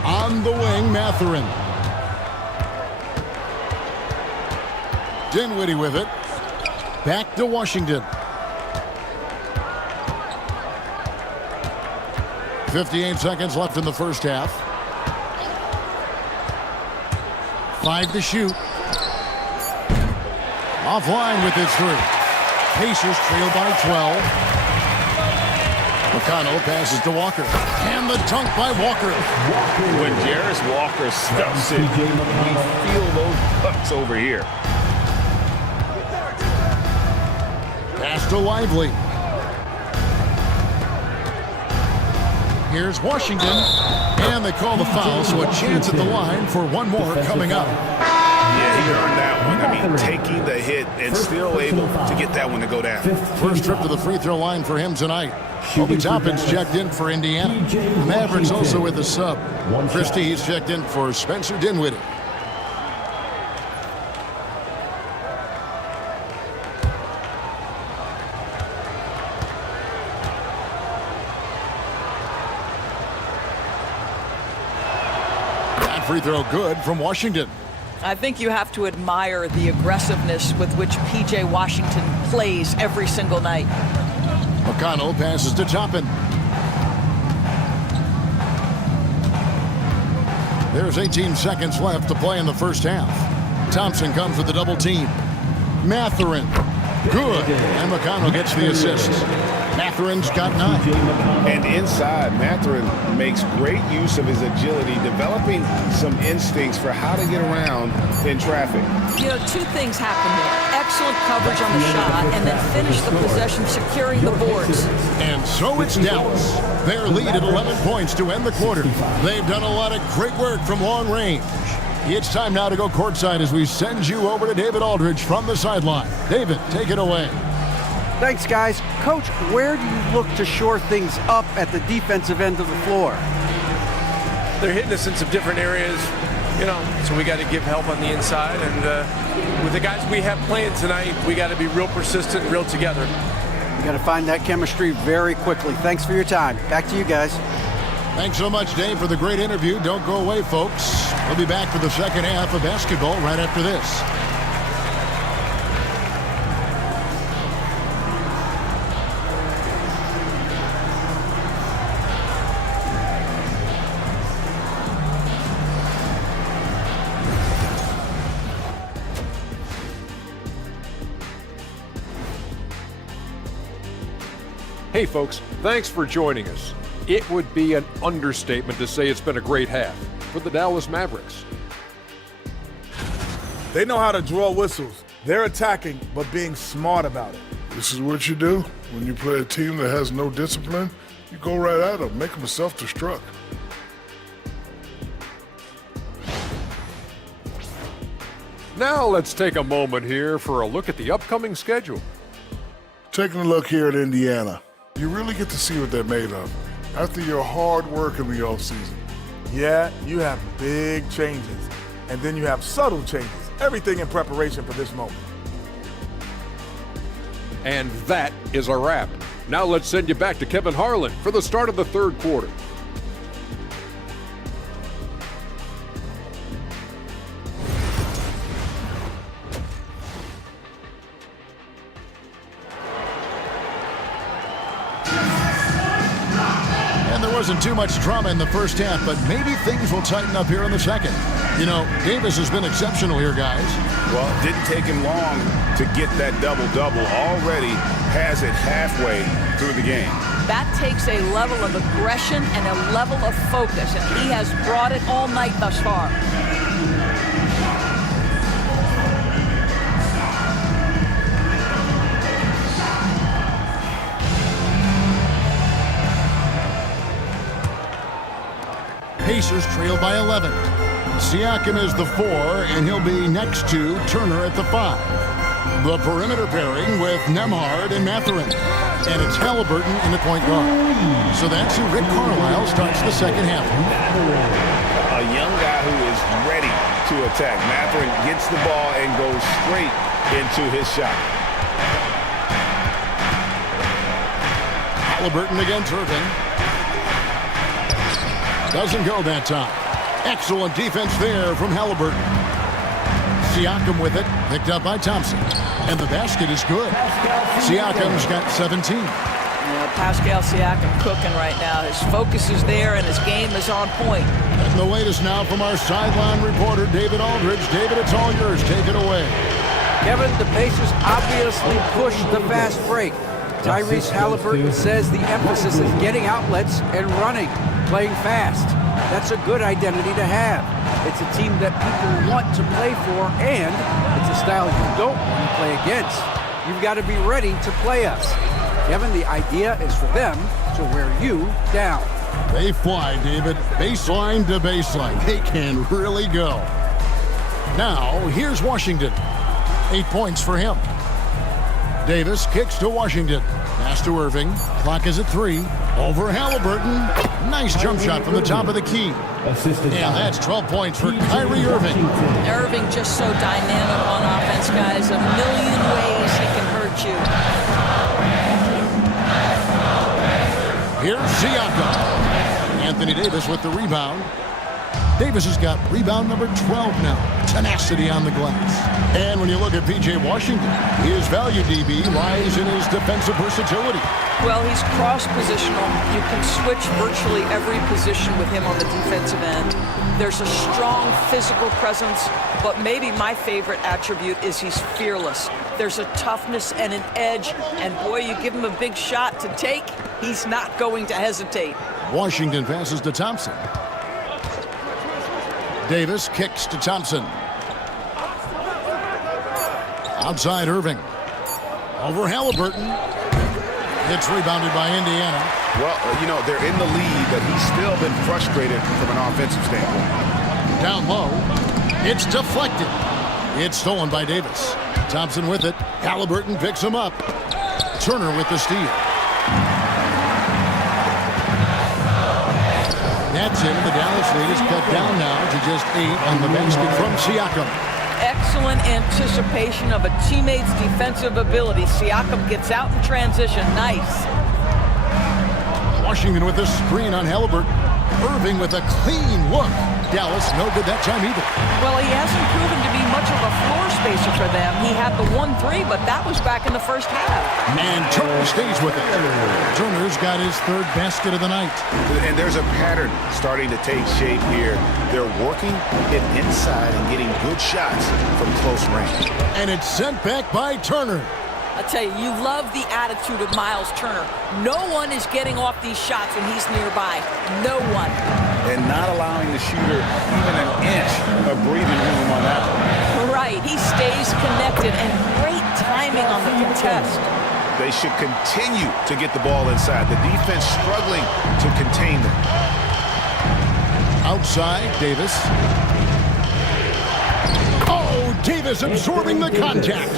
On the wing, Mathurin. Dinwiddie with it. Back to Washington. 58 seconds left in the first half. 5 to shoot. Offline with his 3. Pacers trail by 12. McConnell passes to Walker. And the dunk by Walker. When Jarris Walker stuffs it, we feel those bucks over here. Pass to Lively. Here's Washington. And they call the foul, so a chance at the line for one more coming up. Yeah, he earned that one. I mean, taking the hit and still able to get that one to go down. First trip to the free throw line for him tonight. Obi Toppin's checked in for Indiana. Mavericks also with a sub. Christie's checked in for Spencer Dinwiddie. That free throw good from Washington. I think you have to admire the aggressiveness with which P.J. Washington plays every single night. McConnell passes to Toppin. There's 18 seconds left to play in the first half. Thompson comes with the double team. Mathurin. Good. And McConnell gets the assist. Mathurin's got 9. And inside, Mathurin makes great use of his agility, developing some instincts for how to get around in traffic. You know, 2 things happen there. Excellent coverage on the shot, and then finish the possession securing the boards. And so it's Dallas. Their lead at 11 points to end the quarter. They've done a lot of great work from long range. It's time now to go courtside as we send you over to David Aldridge from the sideline. David, take it away. Thanks, guys. Coach, where do you look to shore things up at the defensive end of the floor? They're hitting us in some different areas, so we got to give help on the inside. And with the guys we have playing tonight, we got to be real persistent, real together. We got to find that chemistry very quickly. Thanks for your time. Back to you guys. Thanks so much, Dave, for the great interview. Don't go away, folks. We'll be back for the second half of basketball right after this. Hey folks, thanks for joining us. It would be an understatement to say it's been a great half for the Dallas Mavericks. They know how to draw whistles. They're attacking, but being smart about it. This is what you do when you play a team that has no discipline. You go right at them, make them self-destruct. Now let's take a moment here for a look at the upcoming schedule. Taking a look here at Indiana, you really get to see what they're made of after your hard work in the offseason. Yeah, you have big changes, and then you have subtle changes. Everything in preparation for this moment. And that is a wrap. Now let's send you back to Kevin Harlan for the start of the third quarter. Wasn't too much drama in the first half, but maybe things will tighten up here in the second. Davis has been exceptional here, guys. Well, it didn't take him long to get that double-double. Already has it halfway through the game. That takes a level of aggression and a level of focus, and he has brought it all night thus far. Pacers trail by 11. Siakam is the 4, and he'll be next to Turner at the 5. The perimeter pairing with Nembhard and Mathurin. And it's Halliburton in the point guard. So that's who Rick Carlisle starts the second half. A young guy who is ready to attack. Mathurin gets the ball and goes straight into his shot. Halliburton against Irving. Doesn't go that time. Excellent defense there from Halliburton. Siakam with it, picked up by Thompson. And the basket is good. Siakam's got 17. Yeah, Pascal Siakam cooking right now. His focus is there and his game is on point. And the latest now from our sideline reporter, David Aldridge. David, it's all yours. Take it away. Kevin, the Pacers obviously pushed the fast break. Tyrese Halliburton says the emphasis is getting outlets and running, playing fast. That's a good identity to have. It's a team that people want to play for, and it's a style you don't want to play against. You've got to be ready to play us. Kevin, the idea is for them to wear you down. They fly, David. Baseline to baseline. They can really go. Now, here's Washington. 8 points for him. Davis kicks to Washington. Pass to Irving. Clock is at 3. Over Halliburton. Nice jump shot from the top of the key. And that's 12 points for Kyrie Irving. Irving just so dynamic on offense, guys. A million ways he can hurt you. Here's Siakam. Anthony Davis with the rebound. Davis has got rebound number 12 now. Tenacity on the glass. And when you look at P.J. Washington, his value DB lies in his defensive versatility. Well, he's cross-positional. You can switch virtually every position with him on the defensive end. There's a strong physical presence, but maybe my favorite attribute is he's fearless. There's a toughness and an edge, and boy, you give him a big shot to take, he's not going to hesitate. Washington passes to Thompson. Davis kicks to Thompson. Outside Irving. Over Halliburton. It's rebounded by Indiana. Well, they're in the lead, but he's still been frustrated from an offensive standpoint. Down low. It's deflected. It's stolen by Davis. Thompson with it. Halliburton picks him up. Turner with the steal. That's it. The Dallas lead is cut down now to just 8 on the basket from Siakam. Excellent anticipation of a teammate's defensive ability. Siakam gets out in transition. Nice. Washington with a screen on Halliburton. Irving with a clean look. Dallas no good that time either. Well, he hasn't proven to be much of a floor spacer for them. He had the 1-3, but that was back in the first half. And Turner stays with it. Turner's got his 3rd basket of the night. And there's a pattern starting to take shape here. They're working it inside and getting good shots from close range. And it's sent back by Turner. I tell you, you love the attitude of Miles Turner. No one is getting off these shots when he's nearby. No one. And not allowing the shooter even an inch of breathing room on that one. Right. He stays connected, and great timing on the contest. They should continue to get the ball inside. The defense struggling to contain them. Outside, Davis. Oh, Davis absorbing the contact.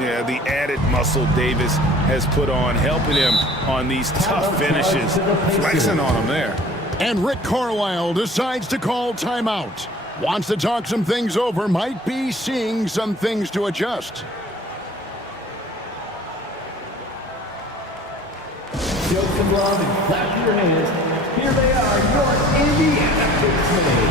Yeah, the added muscle Davis has put on, helping him on these tough finishes. Flexing on him there. And Rick Carlisle decides to call timeout. Wants to talk some things over, might be seeing some things to adjust. Show some love and clap your hands. Here they are, your Indiana Pacers.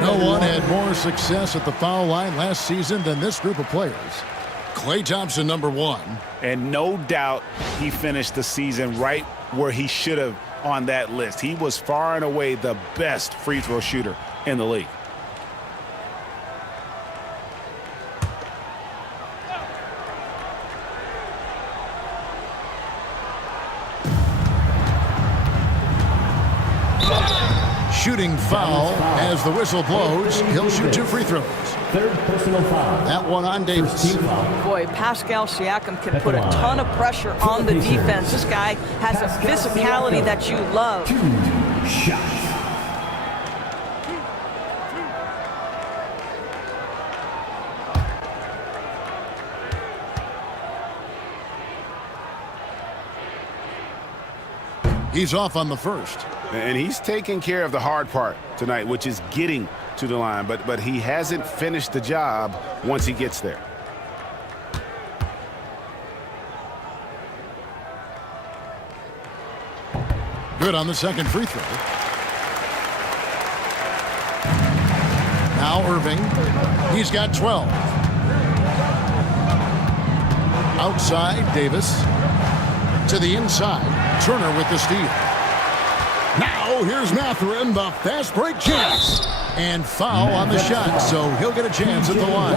No one had more success at the foul line last season than this group of players. Klay Thompson, number 1. And no doubt he finished the season right where he should have on that list. He was far and away the best free throw shooter in the league. Shooting foul as the whistle blows. He'll shoot 2 free throws. 3rd personal foul. That one on Davis. Boy, Pascal Siakam can put a ton of pressure on the defense. This guy has a physicality that you love. 2 shots. He's off on the first. And he's taking care of the hard part tonight, which is getting to the line. But he hasn't finished the job once he gets there. Good on the second free throw. Now Irving. He's got 12. Outside, Davis. To the inside. Turner with the steal. Now here's Mathurin, the fast break chance. And foul on the shot, so he'll get a chance at the line.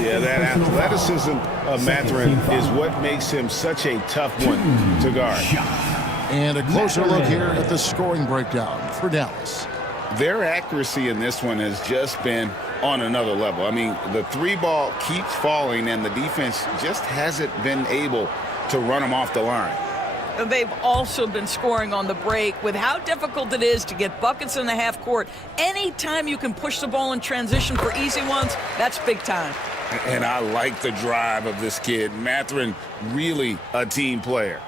Yeah, that athleticism of Mathurin is what makes him such a tough one to guard. And a closer look here at the scoring breakdown for Dallas. Their accuracy in this one has just been on another level. I mean, the 3 ball keeps falling, and the defense just hasn't been able to run them off the line. They've also been scoring on the break. With how difficult it is to get buckets in the half court, anytime you can push the ball in transition for easy ones, that's big time. And I like the drive of this kid. Mathurin, really a team player.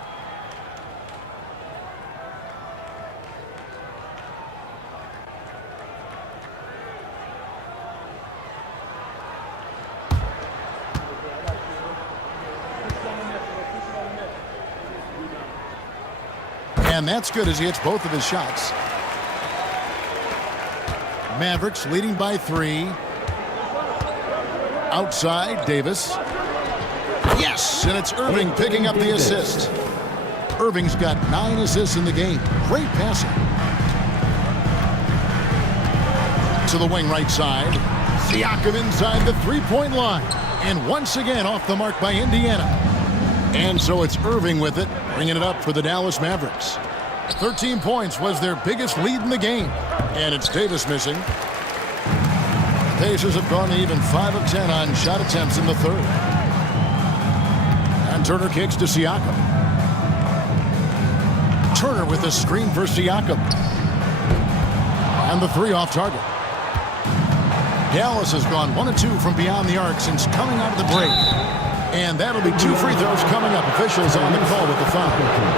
And that's good as he hits both of his shots. Mavericks leading by 3. Outside, Davis. Yes, and it's Irving picking up the assist. Irving's got 9 assists in the game. Great passing. To the wing right side. Siakam inside the three-point line. And once again off the mark by Indiana. And so it's Irving with it, bringing it up for the Dallas Mavericks. 13 points was their biggest lead in the game. And it's Davis missing. Pacers have gone even 5 of 10 on shot attempts in the third. And Turner kicks to Siakam. Turner with a screen for Siakam. And the 3 off target. Dallas has gone 1 of 2 from beyond the arc since coming out of the break. And that'll be 2 free throws coming up. Officials on the call with the foul.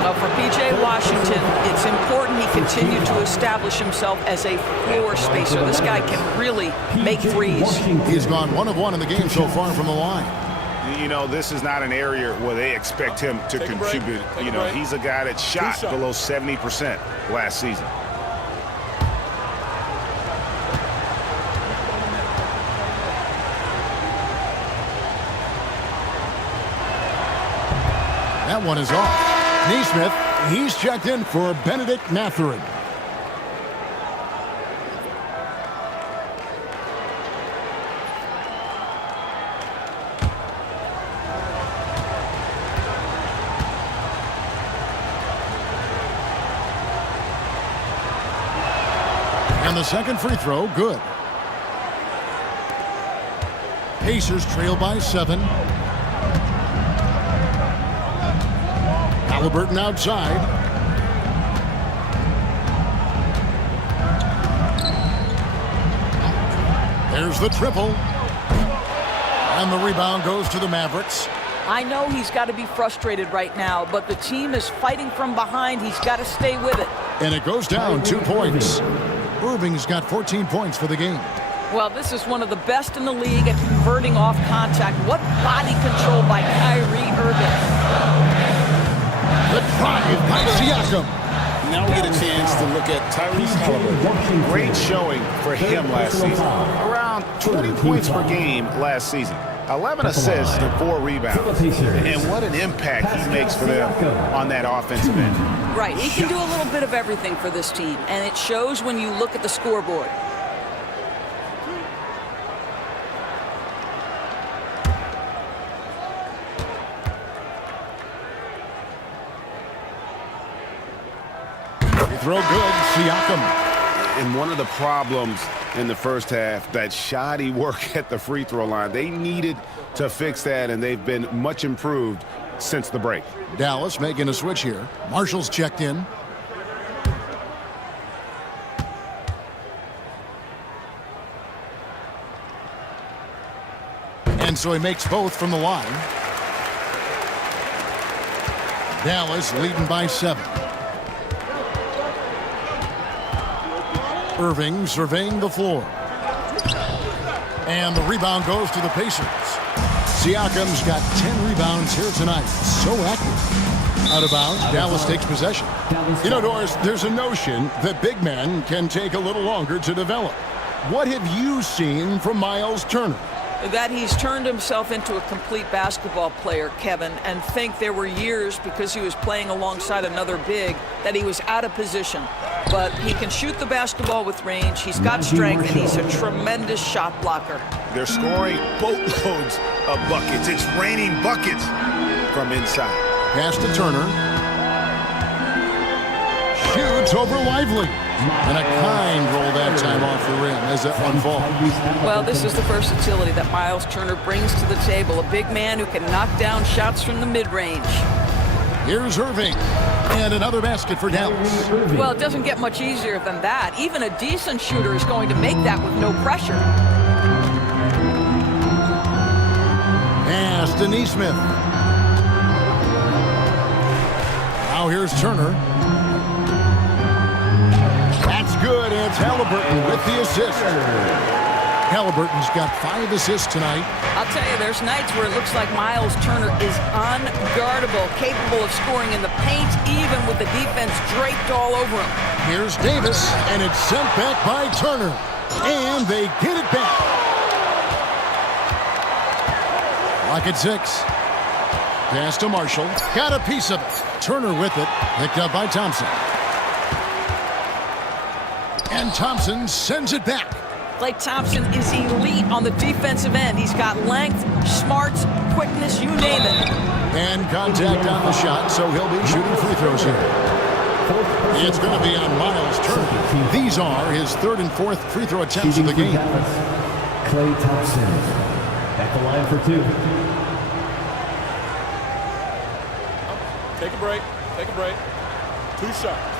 Well, for P.J. Washington, it's important he continue to establish himself as a floor spacer. This guy can really make threes. He's gone 1 of 1 in the game so far from the line. You know, this is not an area where they expect him to contribute. You know, he's a guy that shot below 70% last season. That one is off. Neesmith, he's checked in for Benedict Mathurin. And the second free throw, good. Pacers trail by 7. Halliburton outside. There's the triple. And the rebound goes to the Mavericks. I know he's got to be frustrated right now, but the team is fighting from behind. He's got to stay with it. And it goes down 2 points. Irving's got 14 points for the game. Well, this is one of the best in the league at converting off contact. What body control by Kyrie Irving. The drive by Siakam. Now we get a chance to look at Tyrese Halliburton. Great showing for him last season. Around 20 points per game last season. 11 assists and 4 rebounds. And what an impact he makes for them on that offensive end. Right, he can do a little bit of everything for this team, and it shows when you look at the scoreboard. Throw good, Siakam. And one of the problems in the first half, that shoddy work at the free throw line. They needed to fix that, and they've been much improved since the break. Dallas making a switch here. Marshall's checked in. And so he makes both from the line. Dallas leading by 7. Irving surveying the floor. And the rebound goes to the Pacers. Siakam's got 10 rebounds here tonight. So active. Out of bounds, Dallas takes possession. You know, Doris, there's a notion that big men can take a little longer to develop. What have you seen from Miles Turner? That he's turned himself into a complete basketball player, Kevin, and think there were years because he was playing alongside another big that he was out of position. But he can shoot the basketball with range, he's got strength, and he's a tremendous shot blocker. They're scoring boatloads of buckets. It's raining buckets from inside. Pass to Turner. Shoots over Lively. And a kind roll that time off the rim as that one falls. Well, this is the versatility that Miles Turner brings to the table. A big man who can knock down shots from the mid-range. Here's Irving. And another basket for Dallas. Well, it doesn't get much easier than that. Even a decent shooter is going to make that with no pressure. Pass to Neesmith. Now here's Turner. That's good. It's Halliburton with the assist. Halliburton's got 5 assists tonight. I'll tell you, there's nights where it looks like Miles Turner is unguardable, capable of scoring in the paint, even with the defense draped all over him. Here's Davis, and it's sent back by Turner. And they get it back. Lock at 6. Pass to Marshall. Got a piece of it. Turner with it. Picked up by Thompson. And Thompson sends it back. Klay Thompson is elite on the defensive end. He's got length, smarts, quickness, you name it. And contact on the shot, so he'll be shooting free throws here. It's going to be on Miles Turner. These are his 3rd and 4th free throw attempts of the game. Klay Thompson at the line for 2. Take a break. Take a break. 2 shots.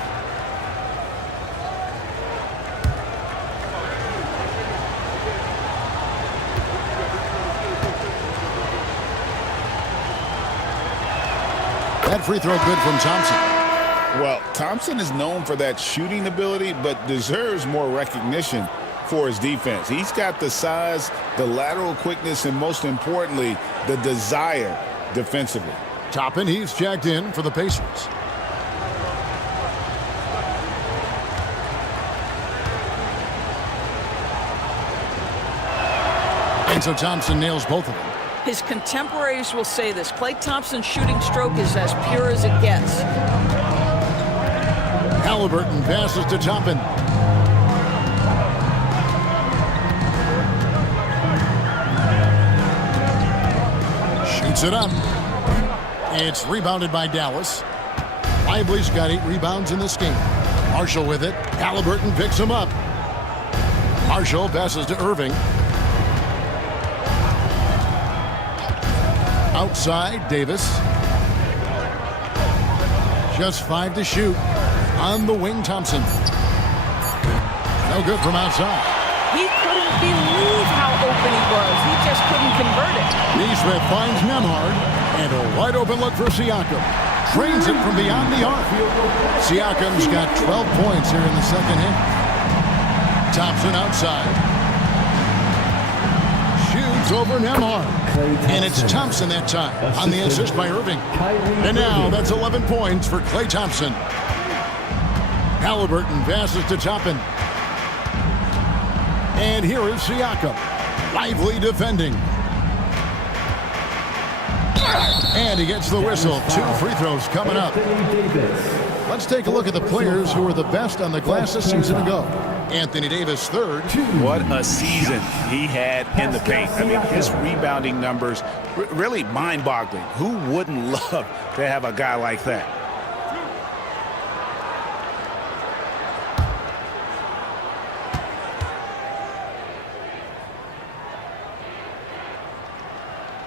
That free throw good from Thompson. Well, Thompson is known for that shooting ability, but deserves more recognition for his defense. He's got the size, the lateral quickness, and most importantly, the desire defensively. Toppin, he's checked in for the Pacers. And so Thompson nails both of them. His contemporaries will say this. Klay Thompson's shooting stroke is as pure as it gets. Halliburton passes to Toppin. Shoots it up. It's rebounded by Dallas. Lively's got 8 rebounds in this game. Marshall with it. Halliburton picks him up. Marshall passes to Irving. Outside, Davis. Just 5 to shoot. On the wing, Thompson. No good from outside. He couldn't believe how open he was. He just couldn't convert it. Neesmith finds Nembhard. And a wide open look for Siakam. Trains it from beyond the arc. Siakam's got 12 points here in the second half. Thompson outside. Shoots over Nembhard. And it's Thompson that time on the assist by Irving. And now that's 11 points for Klay Thompson. Halliburton passes to Toppin. And here is Siakam. Lively defending. And he gets the whistle. 2 free throws coming up. Let's take a look at the players who were the best on the glass a season ago. Anthony Davis, 3rd. What a season he had in the paint. I mean, his rebounding numbers, really mind-boggling. Who wouldn't love to have a guy like that?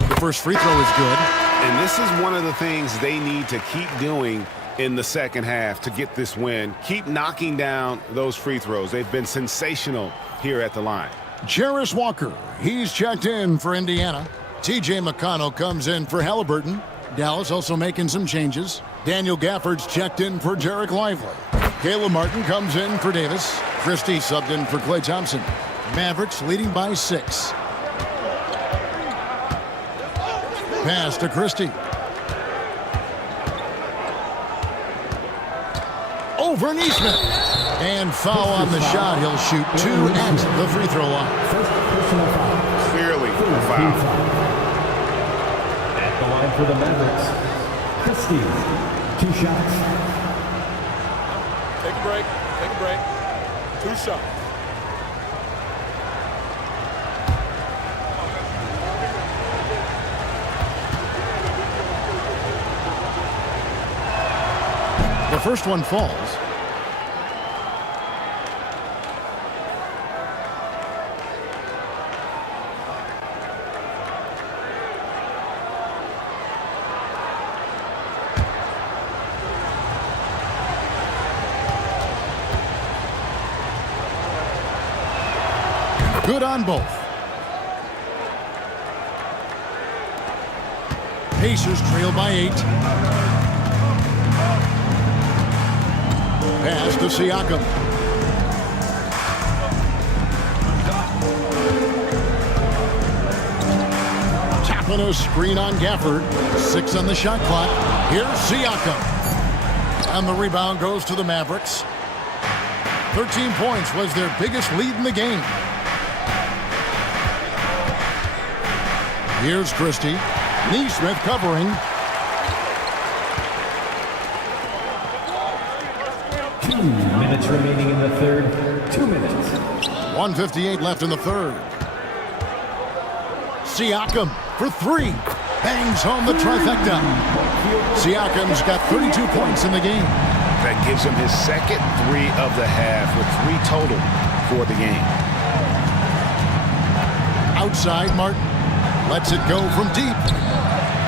The first free throw is good. And this is one of the things they need to keep doing in the second half to get this win. Keep knocking down those free throws. They've been sensational here at the line. Jarris Walker, he's checked in for Indiana. T.J. McConnell comes in for Halliburton. Dallas also making some changes. Daniel Gafford's checked in for Derek Lively. Caleb Martin comes in for Davis. Christie subbed in for Klay Thompson. Mavericks leading by 6. Pass to Christie. Over Neesmith. And foul on the shot. He'll shoot 2 at the free throw line. Clearly a foul. At the line for the Mavericks, Christie, 2 shots. Take a break. Take a break. 2 shots. The first one falls. Good on both. Pacers trail by 8. Pass to Siakam. Tapping a screen on Gafford. 6 on the shot clock. Here's Siakam. And the rebound goes to the Mavericks. 13 points was their biggest lead in the game. Here's Christie. Neesmith covering. 2 minutes remaining in the third. 2 minutes. 1:58 left in the third. Siakam for 3. Bangs home the trifecta. Siakam's got 32 points in the game. That gives him his second 3 of the half with 3 total for the game. Outside, Martin lets it go from deep.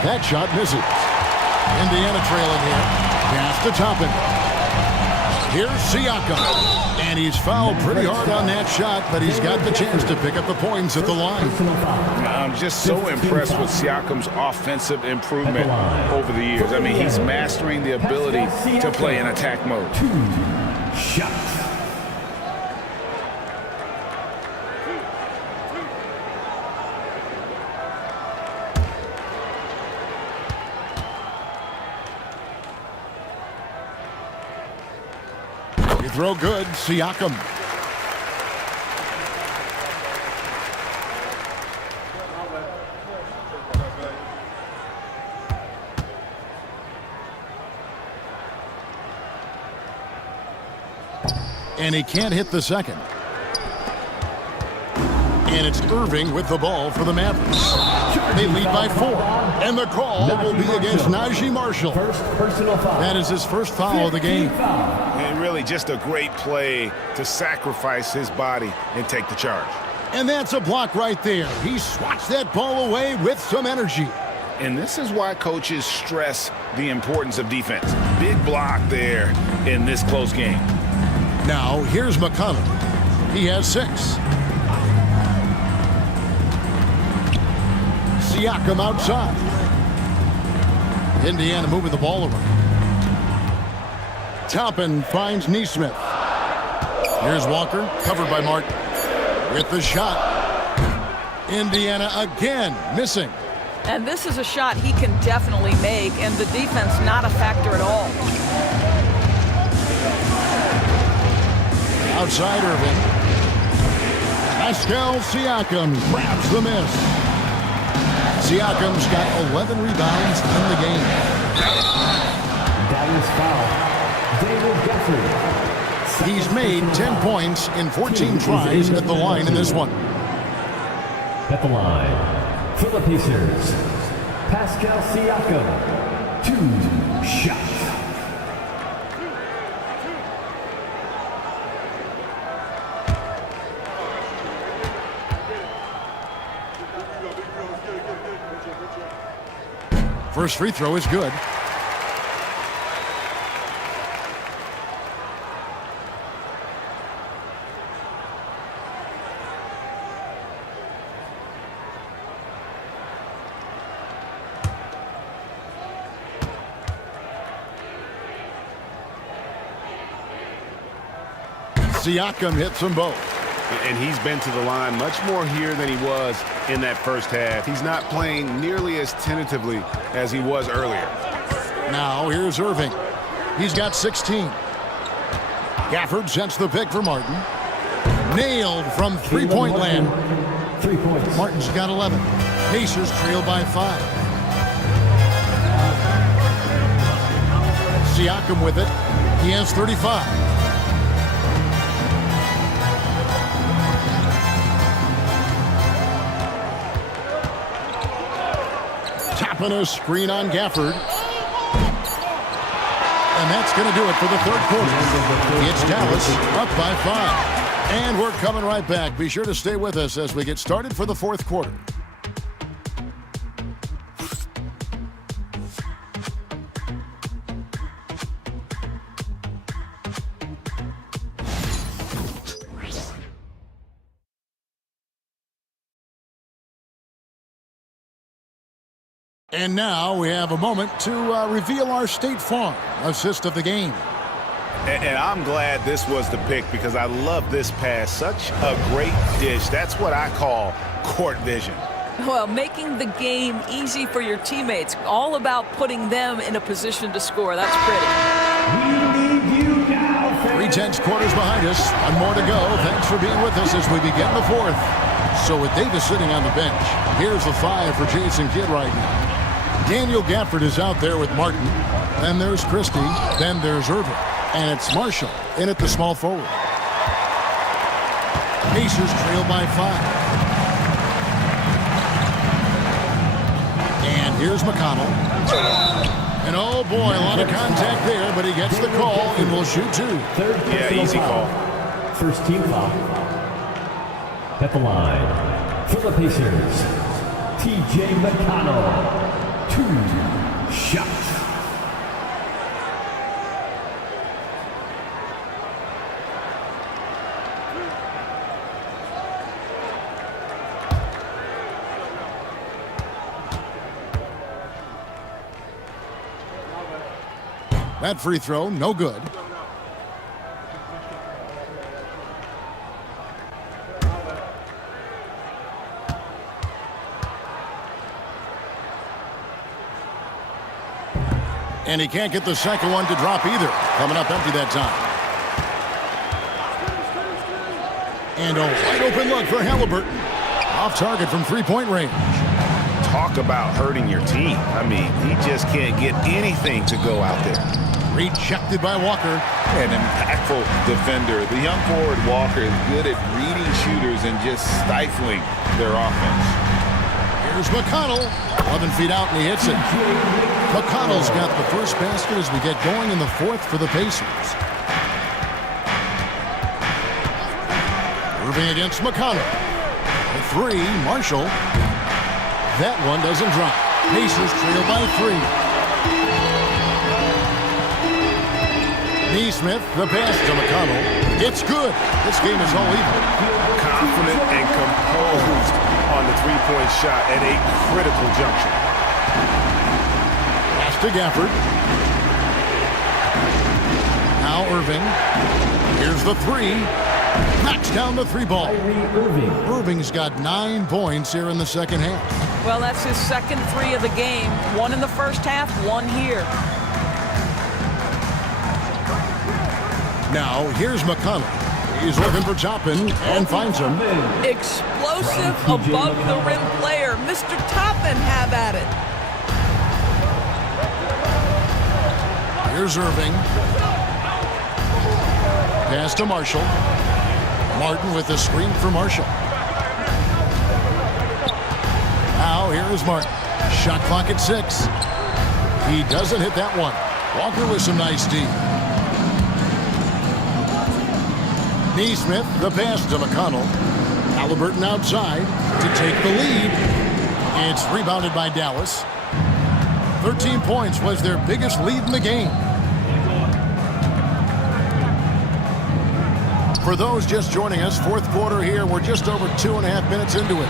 That shot misses. Indiana trailing here. Pass to Toppin. Here's Siakam. And he's fouled pretty hard on that shot, but he's got the chance to pick up the points at the line. I'm just so impressed with Siakam's offensive improvement over the years. I mean, he's mastering the ability to play in attack mode. 2 shots. Throw good, Siakam. And he can't hit the second. And it's Irving with the ball for the Mavericks. They lead by 4. And the call will be against Najee Marshall. First personal foul. That is his first foul of the game. And really just a great play to sacrifice his body and take the charge. And that's a block right there. He swats that ball away with some energy. And this is why coaches stress the importance of defense. Big block there in this close game. Now, here's McConnell. He has 6. Siakam outside. Indiana moving the ball around. Toppin finds Neesmith. Here's Walker, covered by Martin. With the shot. Indiana again missing. And this is a shot he can definitely make, and the defense not a factor at all. Outside Irving. Pascal Siakam grabs the miss. Siakam's got 11 rebounds in the game. Dallas foul. David Gafford. He's made 10 points in 14 tries at the line in this one. At the line, for the Pacers, Pascal Siakam. 2 shots. First free throw is good. Siakam hits them both. And he's been to the line much more here than he was in that first half. He's not playing nearly as tentatively as he was earlier. Now here's Irving. He's got 16. Gafford sets the pick for Martin. Nailed from three-point land. 3 points. Martin's got 11. Pacers trail by 5. Siakam with it. He has 35. Tapping a screen on Gafford. And that's going to do it for the third quarter. It's Dallas up by 5. And we're coming right back. Be sure to stay with us as we get started for the fourth quarter. And now we have a moment to reveal our State Farm assist of the game. And I'm glad this was the pick because I love this pass. Such a great dish. That's what I call court vision. Well, making the game easy for your teammates. All about putting them in a position to score. That's pretty. 3 quarters behind us. One more to go. Thanks for being with us as we begin the fourth. So with Davis sitting on the bench, here's the 5 for Jason Kidd right now. Daniel Gafford is out there with Martin. Then there's Christie. Then there's Irving. And it's Marshall in at the small forward. Pacers trail by 5. And here's McConnell. And oh boy, a lot of contact there, but he gets the call and will shoot 2. Yeah, easy call. First team foul. At the line for the Pacers, T.J. McConnell. 2 shots. That free throw, no good. And he can't get the second one to drop either. Coming up empty that time. And a wide open look for Halliburton. Off target from three-point range. Talk about hurting your team. I mean, he just can't get anything to go out there. Rejected by Walker. An impactful defender. The young forward Walker is good at reading shooters and just stifling their offense. Here's McConnell. 11 feet out and he hits it. McConnell's got the first basket as we get going in the fourth for the Pacers. Irving against McConnell. A 3, Marshall. That one doesn't drop. Pacers trail by 3. Neesmith, the pass to McConnell. It's good. This game is all even. Confident and composed on the three-point shot at a critical juncture. Pass to Gafford. Now Irving. Here's the 3. Knocks down the 3 ball. Irving's got 9 points here in the second half. Well, that's his second 3 of the game. 1 in the first half, 1 here. Now, here's McConnell. He's looking for Toppin and finds him. Explosive above-the-rim player. Mr. Toppin, have at it. Here's Irving. Pass to Marshall. Martin with the screen for Marshall. Now, here is Martin. Shot clock at 6. He doesn't hit that one. Walker with some nice D. Neesmith, the pass to McConnell. Halliburton outside to take the lead. It's rebounded by Dallas. 13 points was their biggest lead in the game. For those just joining us, fourth quarter here. We're just over 2.5 minutes into it.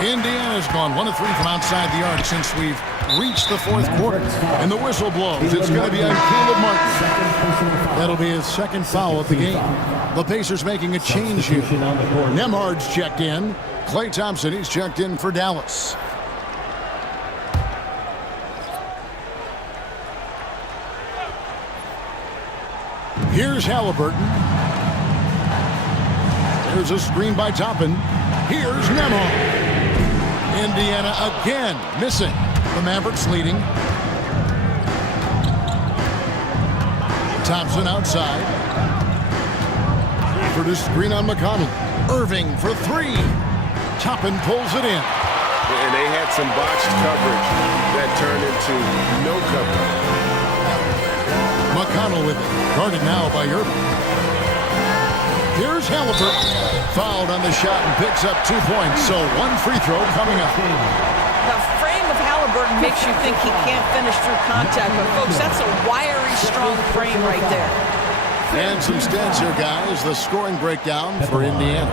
Indiana's gone 1 of 3 from outside the arc since we've reached the fourth quarter. And the whistle blows. It's going to be on Caleb Martin. That'll be his second foul of the game. The Pacers making a change here. Nemhard's checked in. Klay Thompson, he's checked in for Dallas. Here's Halliburton. There's a screen by Toppin. Here's Nemhard. Indiana again missing. The Mavericks leading. Thompson outside. For the screen on McConnell. Irving for 3. Toppin pulls it in. And they had some botched coverage that turned into no coverage. McConnell with it. Guarded now by Irving. Here's Halliburton. Fouled on the shot and picks up 2 points. So 1 free throw coming up. The frame of Halliburton makes you think he can't finish through contact. But, folks, that's a wiry, strong frame right there. And some stats here, guys. The scoring breakdown for Indiana.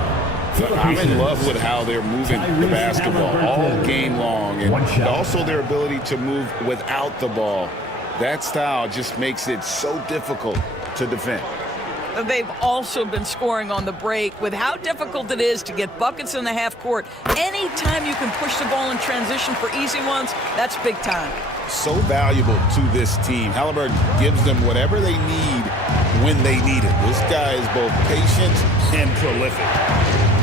I'm in love with how they're moving the basketball all game long, and also their ability to move without the ball. That style just makes it so difficult to defend. They've also been scoring on the break with how difficult it is to get buckets in the half court. Anytime you can push the ball in transition for easy ones, that's big time. So valuable to this team. Halliburton gives them whatever they need when they need it. This guy is both patient and prolific.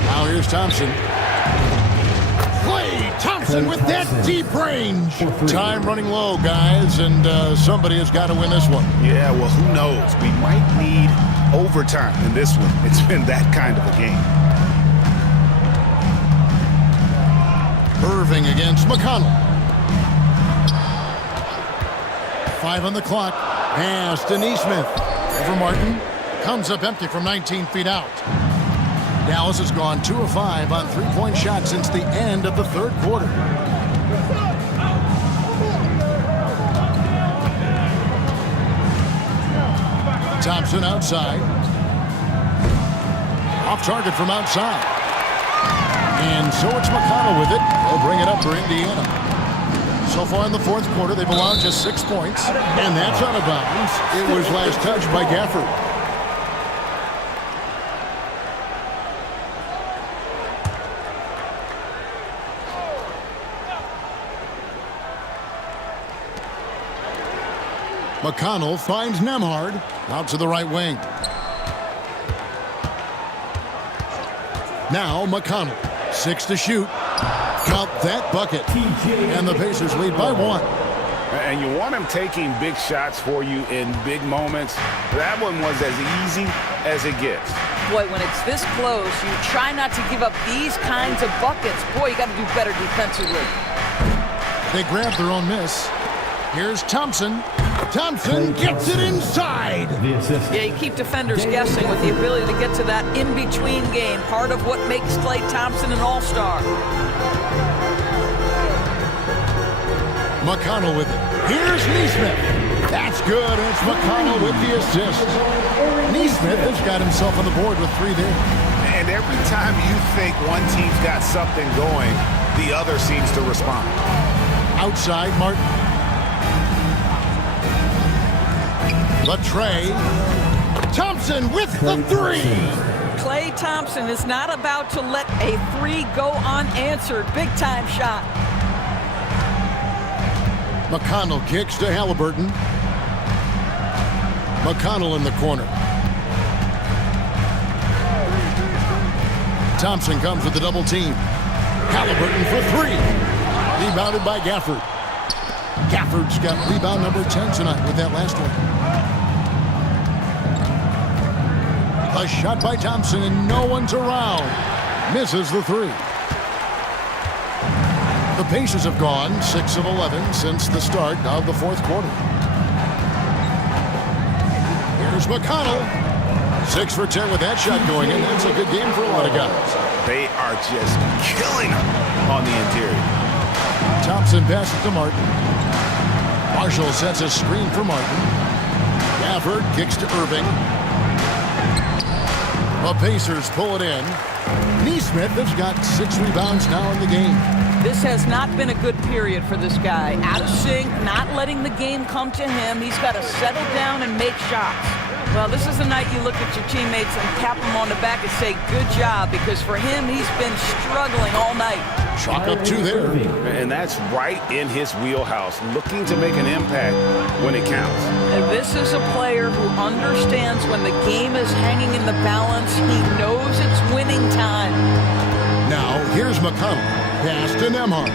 Now here's Thompson. Klay Thompson with that deep range. Time running low, guys, and somebody has got to win this one. Yeah, well, who knows? We might need overtime in this one. It's been that kind of a game. Irving against McConnell. 5 on the clock. Pass to Neesmith. Over Martin. Comes up empty from 19 feet out. Dallas has gone 2 of 5 on three-point shots since the end of the third quarter. Thompson outside. Off target from outside. And so it's McConnell with it. They'll bring it up for Indiana. So far in the fourth quarter, they've allowed just 6 points. And that's out of bounds. It was last touched by Gafford. McConnell finds Nembhard out to the right wing. Now McConnell, 6 to shoot. Count that bucket. And the Pacers lead by 1. And you want him taking big shots for you in big moments. That one was as easy as it gets. Boy, when it's this close, you try not to give up these kinds of buckets. Boy, you got to do better defensively. They grab their own miss. Here's Thompson. Thompson gets it inside. Yeah, you keep defenders guessing with the ability to get to that in-between game. Part of what makes Klay Thompson an all-star. McConnell with it. Here's Neesmith. That's good. And it's McConnell with the assist. Neesmith has got himself on the board with 3 there. And every time you think one team's got something going, the other seems to respond. Outside, Martin. Latrey. Thompson with the 3. Klay Thompson is not about to let a 3 go unanswered. Big time shot. McConnell kicks to Halliburton. McConnell in the corner. Thompson comes with the double team. Halliburton for 3. Rebounded by Gafford. Gafford's got rebound number 10 tonight with that last one. A shot by Thompson, and no one's around. Misses the 3. The Pacers have gone 6 of 11 since the start of the fourth quarter. Here's McConnell. 6 for 10 with that shot going in. That's a good game for a lot of guys. They are just killing them on the interior. Thompson passes to Martin. Marshall sets a screen for Martin. Gafford kicks to Irving. The Pacers pull it in. Neesmith has got 6 rebounds now in the game. This has not been a good period for this guy. Out of sync, not letting the game come to him. He's got to settle down and make shots. Well, this is the night you look at your teammates and tap them on the back and say, good job, because for him, he's been struggling all night. Chalk up 2 there. And that's right in his wheelhouse, looking to make an impact when it counts. And this is a player who understands when the game is hanging in the balance. He knows it's winning time. Now, here's McConnell. Pass to Nembhard.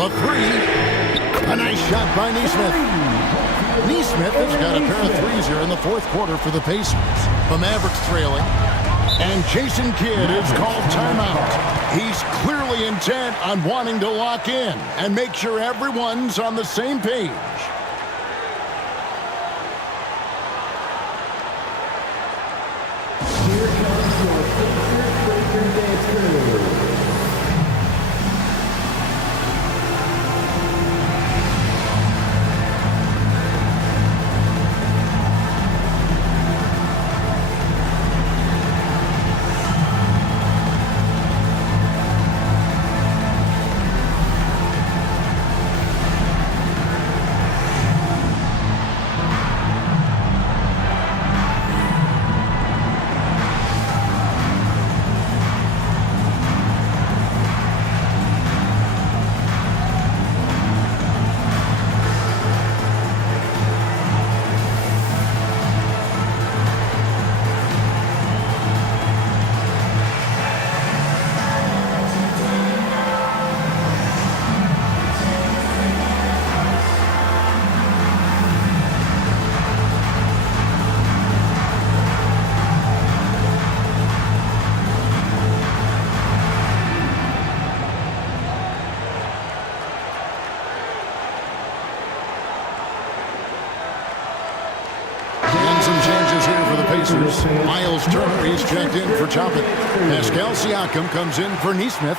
The 3. A nice shot by Neesmith. Neesmith has got a pair of 3s here in the fourth quarter for the Pacers. The Mavericks trailing. And Jason Kidd is called timeout. He's clearly intent on wanting to lock in and make sure everyone's on the same page. Here comes your Pacers breaker dance crew. Pacers. Miles Turner, he's checked in for Toppin. Pascal Siakam comes in for Neesmith.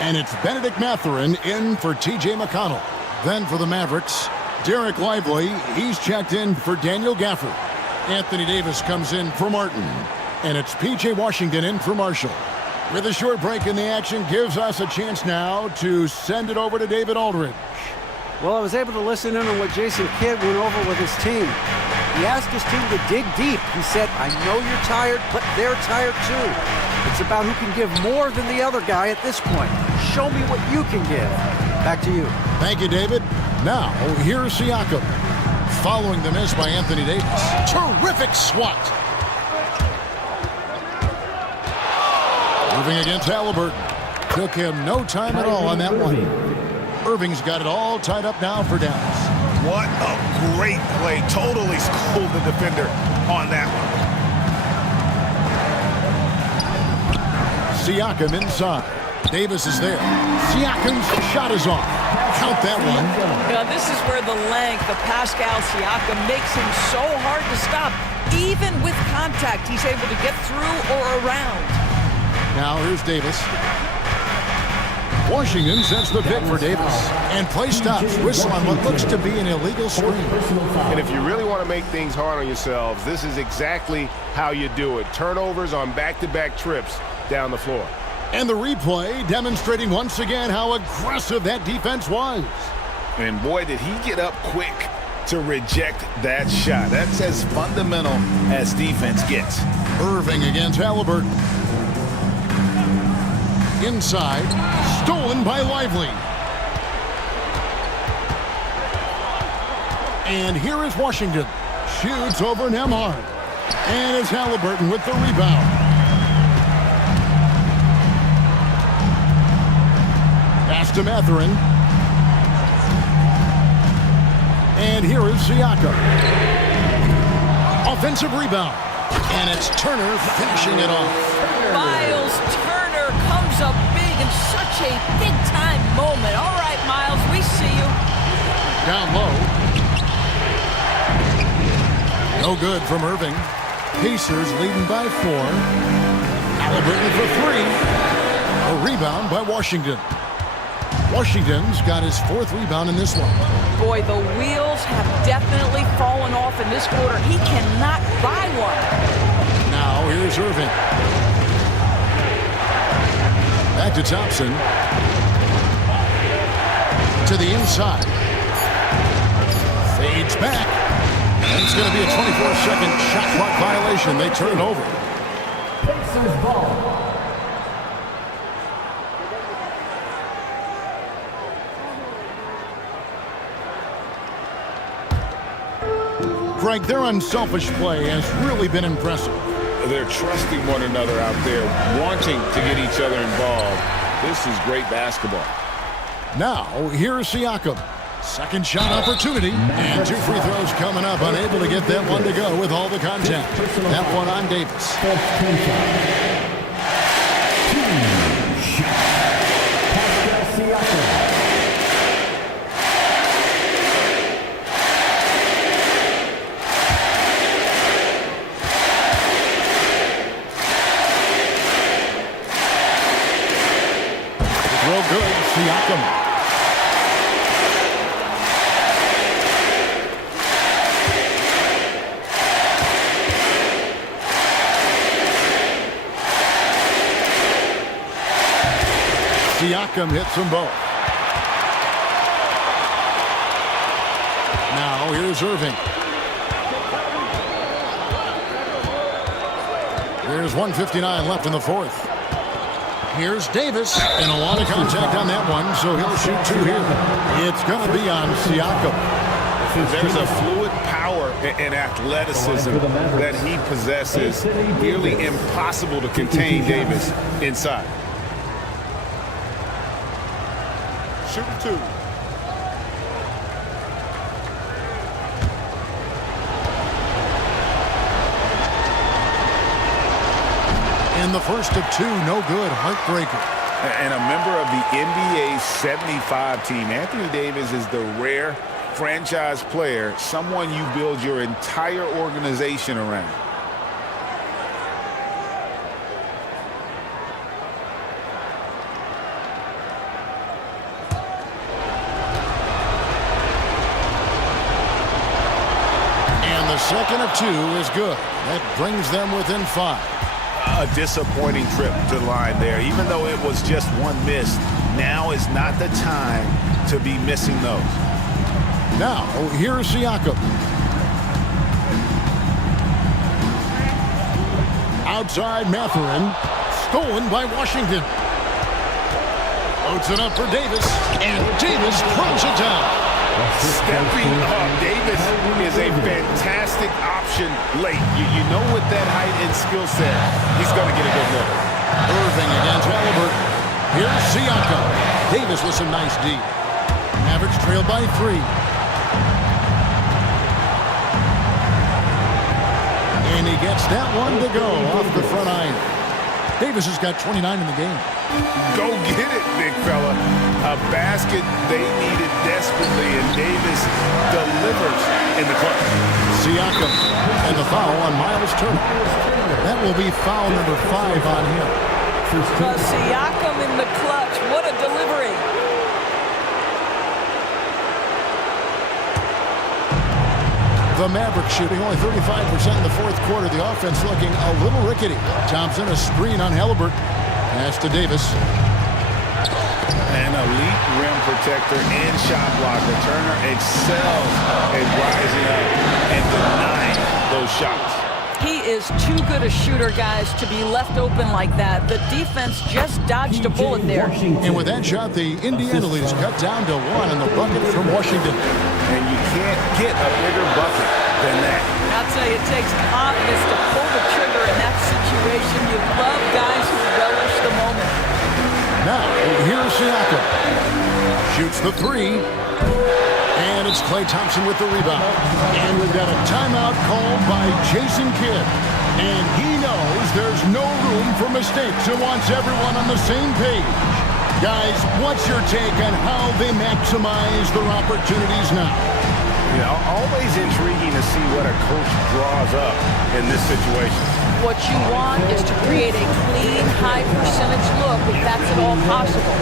And it's Benedict Mathurin in for T.J. McConnell. Then for the Mavericks, Derek Lively, he's checked in for Daniel Gafford. Anthony Davis comes in for Martin. And it's P.J. Washington in for Marshall. With a short break in the action, gives us a chance now to send it over to David Aldridge. Well, I was able to listen in on what Jason Kidd went over with his team. He asked his team to dig deep. He said, I know you're tired, but they're tired too. It's about who can give more than the other guy at this point. Show me what you can give. Back to you. Thank you, David. Now, here's Siakam. Following the miss by Anthony Davis. Terrific swat. Moving against Halliburton. Took him no time at all on that one. Irving's got it all tied up now for Dallas. What a great play. Totally schooled the defender on that one. Siakam inside. Davis is there. Siakam's shot is off. Count that one. Now, this is where the length of Pascal Siakam makes him so hard to stop. Even with contact, he's able to get through or around. Now here's Davis. Washington sets the pick for Davis. And play stops. Whistle on what looks to be an illegal screen. And if you really want to make things hard on yourselves, this is exactly how you do it. Turnovers on back-to-back trips down the floor. And the replay demonstrating once again how aggressive that defense was. And boy, did he get up quick to reject that shot. That's as fundamental as defense gets. Irving against Halliburton. Inside, stolen by Lively. And here is Washington. Shoots over Nembhard. And it's Halliburton with the rebound. Pass to Mathurin. And here is Siakam. Offensive rebound. And it's Turner finishing it off. Miles Turner comes up big in such a big-time moment. All right, Miles, we see you. Down low. No good from Irving. Pacers leading by 4. Halliburton for 3. A rebound by Washington. Washington's got his 4th rebound in this one. Boy, the wheels have definitely fallen off in this quarter. He cannot buy one. Now here's Irving. Back to Thompson. To the inside. Fades back. And it's going to be a 24-second shot clock violation. They turn it over. Pacers ball. Greg, their unselfish play has really been impressive. They're trusting one another out there, wanting to get each other involved. This is great basketball. Now, here's Siakam. Second shot opportunity. And 2 free throws coming up. Unable to get that one to go with all the contact. That one on Davis. Pascal Siakam. Real good, Siakam. Siakam hits them both. Now here's Irving. There's 1:59 left in the 4th. Here's Davis, and a lot of contact on that one, so he'll shoot 2 here. It's going to be on Siakam. There's a fluid power and athleticism that he possesses. Nearly impossible to contain Davis inside. Shooting 2. And the first of 2, no good, heartbreaker. And a member of the NBA 75 team. Anthony Davis is the rare franchise player, someone you build your entire organization around. The second of 2 is good. That brings them within 5. A disappointing trip to the line there. Even though it was just one miss, now is not the time to be missing those. Now, here's Siakam. Outside Mathurin. Stolen by Washington. Loads it up for Davis. And Davis throws it down. Stepping up. Davis is a fantastic option late. You know with that height and skill set, he's going to get a good look. Irving against Halliburton. Here's Siakam. Davis with some nice D. Mavericks trail by 3. And he gets that one to go off the front iron. Davis has got 29 in the game. Go get it, big fella. A basket they needed desperately, and Davis delivers in the clutch. Siakam and the foul on Miles Turner. That will be foul number 5 on him. Siakam in the clutch. What a delivery. The Mavericks shooting only 35% in the fourth quarter. The offense looking a little rickety. Thompson, a screen on Halliburton. Pass to Davis. An elite rim protector and shot blocker. Turner excels at rising up and denying those shots. He is too good a shooter, guys, to be left open like that. The defense just dodged a bullet there. And with that shot, the Indiana lead is cut down to 1 in the bucket from Washington. And you can't get a bigger bucket than that. I'll tell you, it takes confidence to pull the trigger in that situation. You love guys who relish the moment. Now, here's Siakam. Shoots the 3. And it's Klay Thompson with the rebound. And we've got a timeout called by Jason Kidd. And he knows there's no room for mistakes and wants everyone on the same page. Guys, what's your take on how they maximize their opportunities now? You know, always intriguing to see what a coach draws up in this situation. What you want is to create a clean, high percentage look if that's at all possible.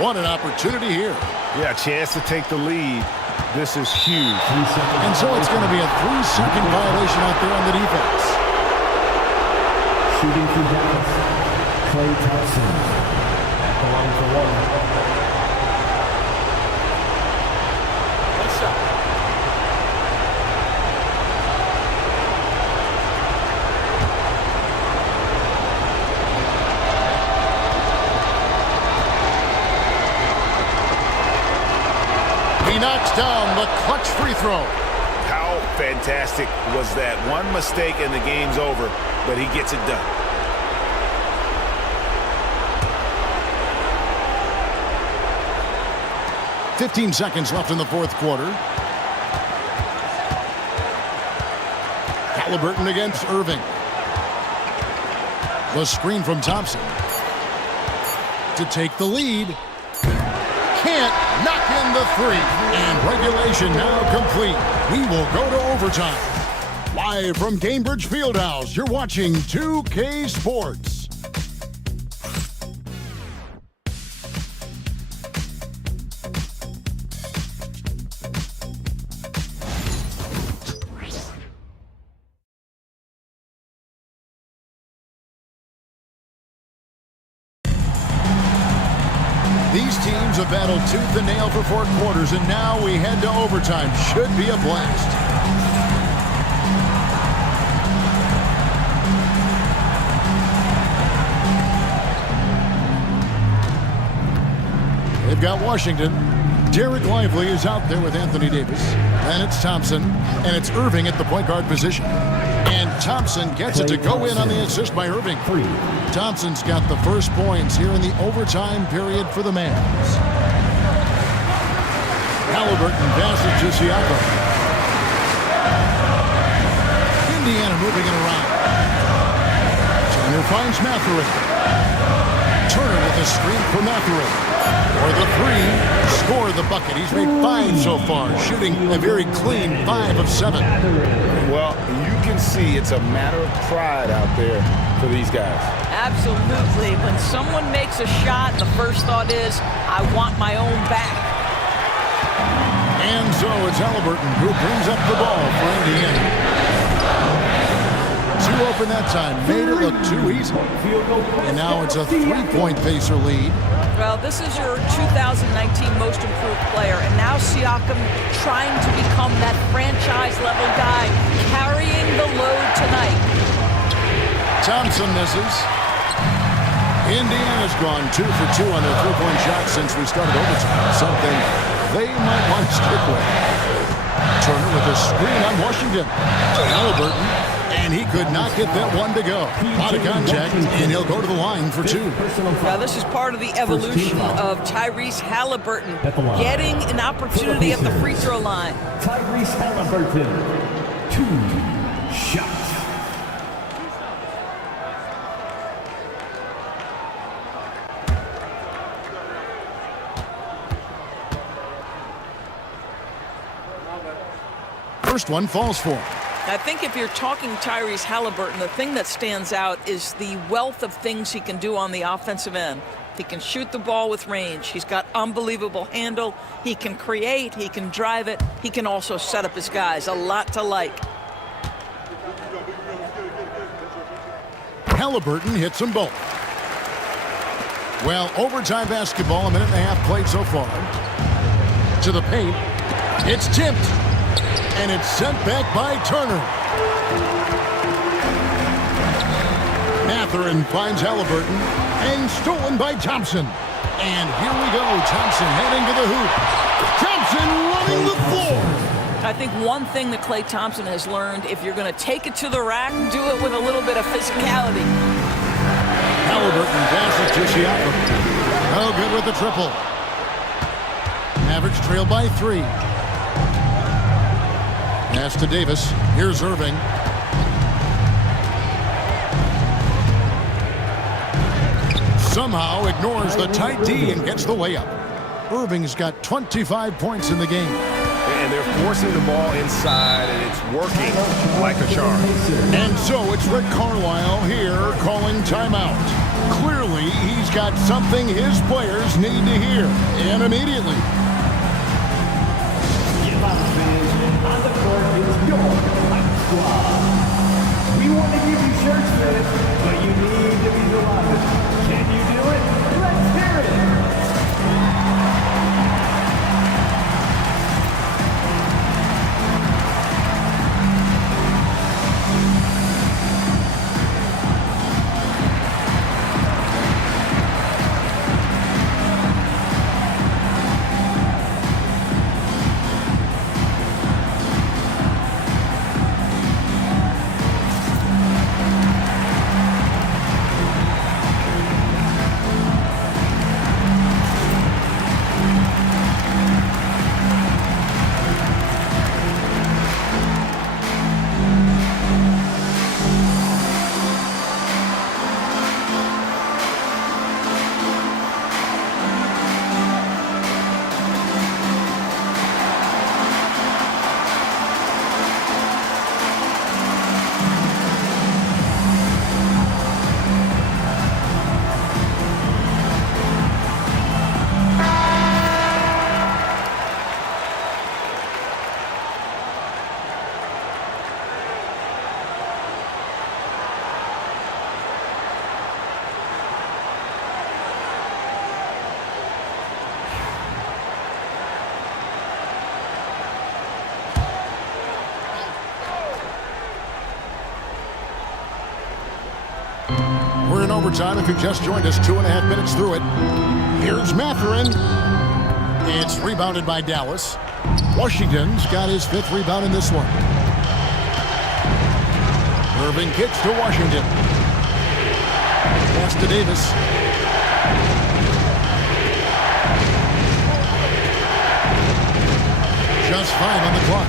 What an opportunity here. Yeah, chance to take the lead. This is huge. And so it's going to be a 3-second violation out there on the defense. Shooting for Dallas, Klay Thompson. Line for 1. What's up? He knocks down the clutch free throw. How fantastic was that? One mistake and the game's over, but he gets it done. $15 seconds left in the fourth quarter. Halliburton against Irving. The screen from Thompson. To take the lead. Can't knock in the 3. And regulation now complete. We will go to overtime. Live from Cambridge Fieldhouse, you're watching 2K Sports. These teams have battled tooth and nail for 4 quarters, and now we head to overtime. Should be a blast. They've got Washington. Derek Lively is out there with Anthony Davis. Then it's Thompson, and it's Irving at the point guard position. And Thompson gets it to go in on the assist by Irving. Thompson's got the first points here in the overtime period for the Mavs. Halliburton passes to Siakam. Indiana moving it around. Turner finds Mathurin. Turner with a screen for Mathurin. For the 3, score the bucket. He's made 5 so far, shooting a very clean 5 of 7. Well, you can see it's a matter of pride out there for these guys. Absolutely. When someone makes a shot, the first thought is, I want my own back. And so it's Halliburton who brings up the ball for Indiana. Too open that time, made it look too easy. And now it's a 3-point Pacer lead. Well, this is your 2019 most improved player, and now Siakam trying to become that franchise-level guy, carrying the load tonight. Thompson misses. Indiana's gone 2 for 2 on their 3-point shots since we started overtime. Something they might want to stick with. Turner with a screen on Washington. Halliburton. And he could not get that one to go. Out of contact, and he'll go to the line for 2. Now, this is part of the evolution of Tyrese Halliburton getting an opportunity at the free throw line. Tyrese Halliburton, 2 shots. First one falls for him. I think if you're talking Tyrese Halliburton, the thing that stands out is the wealth of things he can do on the offensive end. He can shoot the ball with range. He's got unbelievable handle. He can create. He can drive it. He can also set up his guys. A lot to like. Halliburton hits them both. Well, overtime basketball, 1.5 minutes played so far. To the paint. It's tipped. And it's sent back by Turner. Mathurin finds Halliburton and stolen by Thompson. And here we go. Thompson heading to the hoop. Thompson running the floor. I think one thing that Klay Thompson has learned, if you're going to take it to the rack, do it with a little bit of physicality. Halliburton passes to Siakam. Oh, good with the triple. Mavericks trail by 3. Pass to Davis. Here's Irving. Somehow ignores the tight D and gets the layup. Irving's got 25 points in the game. And they're forcing the ball inside, and it's working like a charm. And so it's Rick Carlisle here calling timeout. Clearly, he's got something his players need to hear, and immediately. On the court is your Hype Squad. We want to give you shirts, man, but you need to be the loudest. Can you do it? Let's hear it. overtime if you just joined us. 2.5 minutes through it. Here's Mathurin. It's rebounded by Dallas. Washington's got his 5th rebound in this one. Irving kicks to Washington. Pass to Davis. Just 5 on the clock.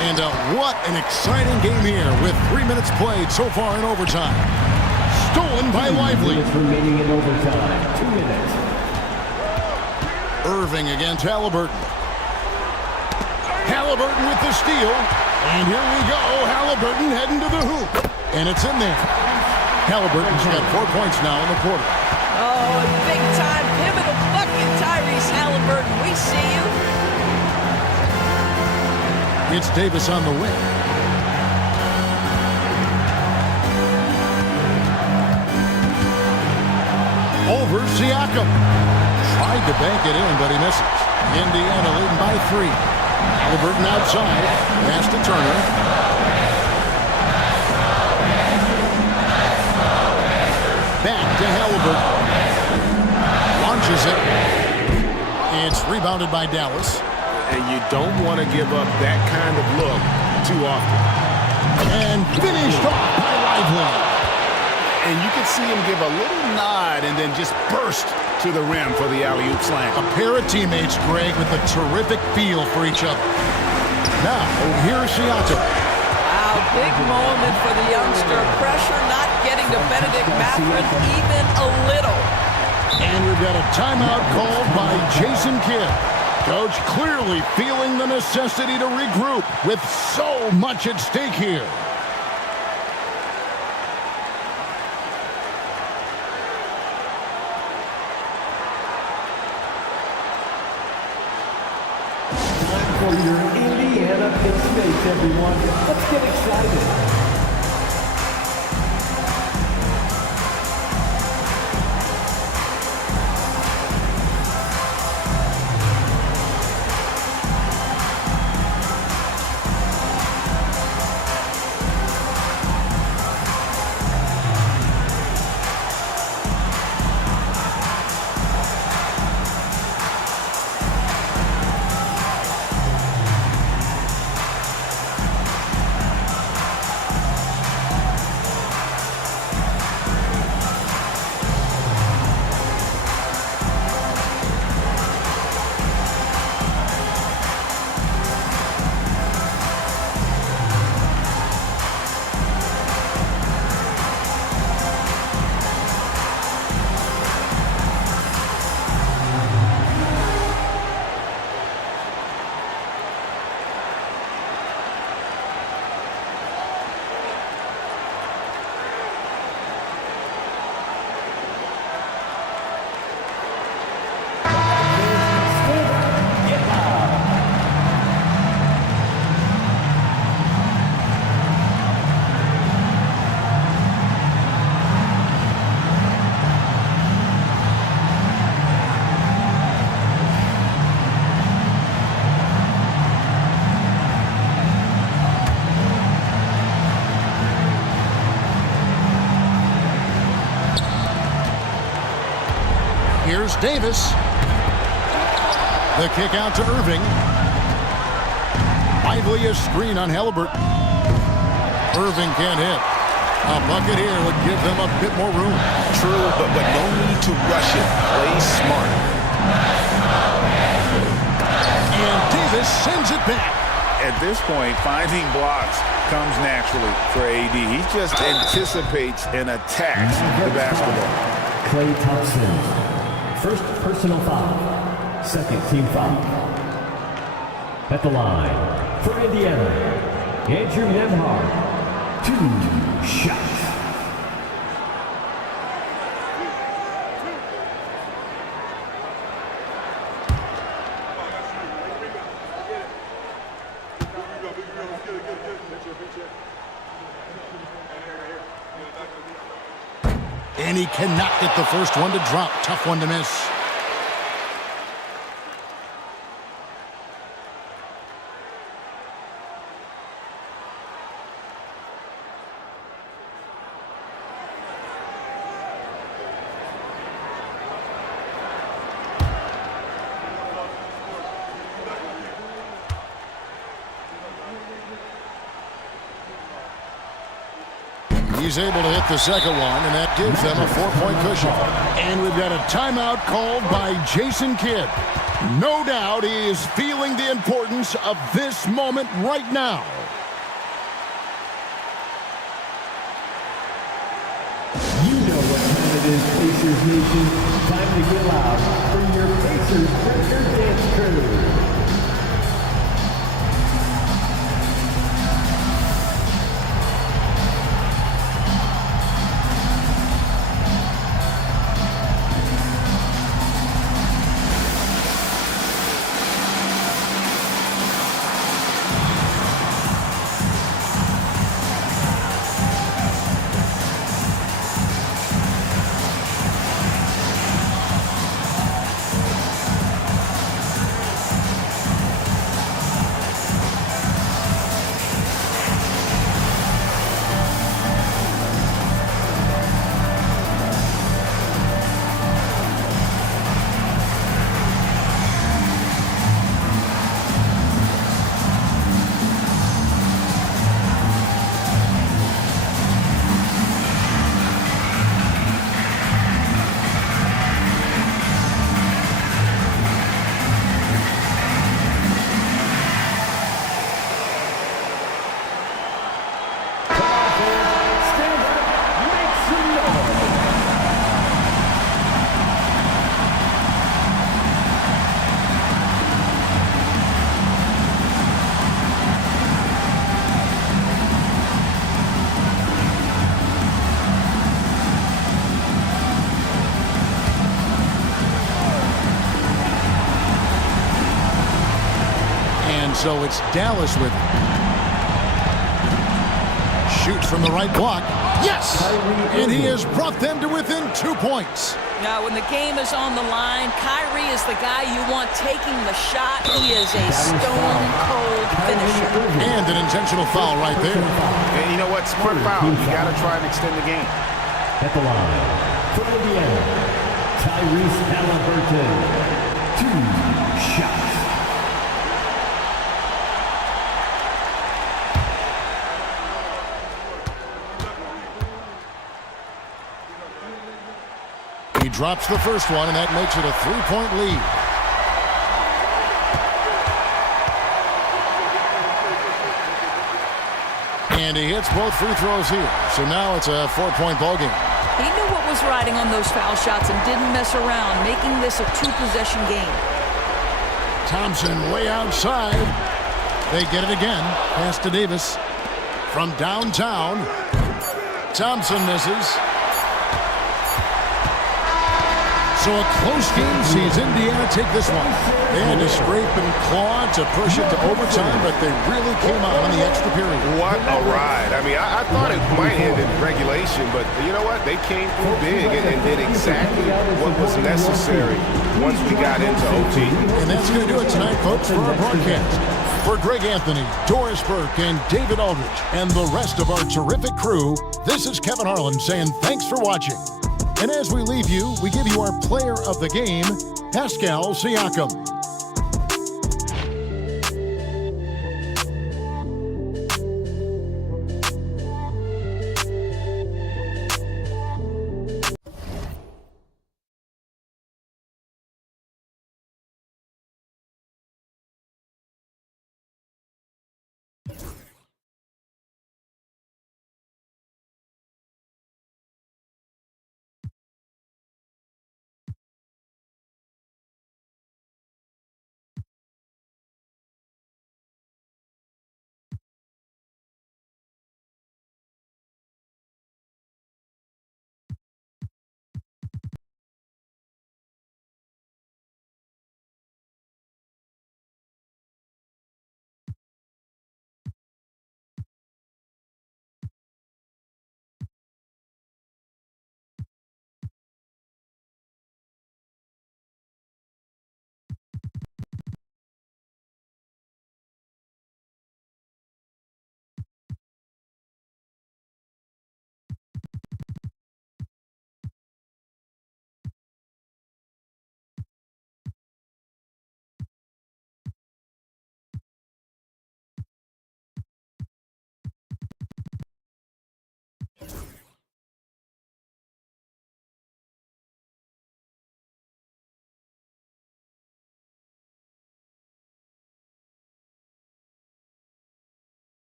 And what an exciting game here with 3 minutes played so far in overtime. Stolen by Lively. 2 minutes remaining in overtime. 2 minutes. Irving against Halliburton. Halliburton with the steal. And here we go. Halliburton heading to the hoop. And it's in there. Halliburton's got 4 points now in the quarter. Oh, a big-time pivotal bucket, Tyrese Halliburton. We see you. It's Davis on the wing. Over Siakam. Tried to bank it in, but he misses. Indiana leading by 3. Halliburton outside. Pass to Turner. Back to Halliburton. Launches it. It's rebounded by Dallas. And you don't want to give up that kind of look too often. And finished off by Lively. And you can see him give a little nod and then just burst to the rim for the alley-oop slam. A pair of teammates, Greg, with a terrific feel for each other. Now, here's Siakam. Wow, big moment for the youngster. Pressure not getting to Benedict Mathurin even a little. And we've got a timeout called by Jason Kidd. Coach clearly feeling the necessity to regroup with so much at stake here. Time for your Indiana Pick Stakes, everyone. Let's get excited. Here's Davis. The kick out to Irving. Lively a screen on Halliburton. Irving can't hit. A bucket here would give them a bit more room. True, but no need to rush it. Play smart. And Davis sends it back. At this point, finding blocks comes naturally for AD. He just anticipates and attacks the basketball. Klay Thompson. First personal foul. Second team foul. At the line for Indiana, Andrew Nembhard. 2 shots. And he cannot get the first one to drop. Tough one to miss. He's able to hit the second one, and that gives them a 4-point cushion. And we've got a timeout called by Jason Kidd. No doubt he is feeling the importance of this moment right now. You know what time it is, Pacers Nation. Time to get loud for your Pacers Record Dance Crew. So it's Dallas with it. Shoots from the right block. Yes! And he has brought them to within 2 points. Now, when the game is on the line, Kyrie is the guy you want taking the shot. He is a stone-cold finisher. And an intentional foul right there. And you know what? Smart foul. You got to try and extend the game. At the line, for Indiana, Tyrese Halliburton. 2 shots. He drops the first one, and that makes it a 3-point lead. And he hits both free throws here. So now it's a 4-point ball game. He knew what was riding on those foul shots and didn't mess around, making this a 2-possession game. Thompson way outside. They get it again. Pass to Davis. From downtown. Thompson misses. So a close game sees Indiana take this one. They had to scrape and claw to push it to overtime, but they really came out in the extra period. What a ride. I mean, I thought it might end in regulation, but you know what? They came through big and did exactly what was necessary once we got into OT. And that's going to do it tonight, folks, for our broadcast. For Greg Anthony, Doris Burke, and David Aldridge, and the rest of our terrific crew, this is Kevin Harlan saying thanks for watching. And as we leave you, we give you our player of the game, Pascal Siakam.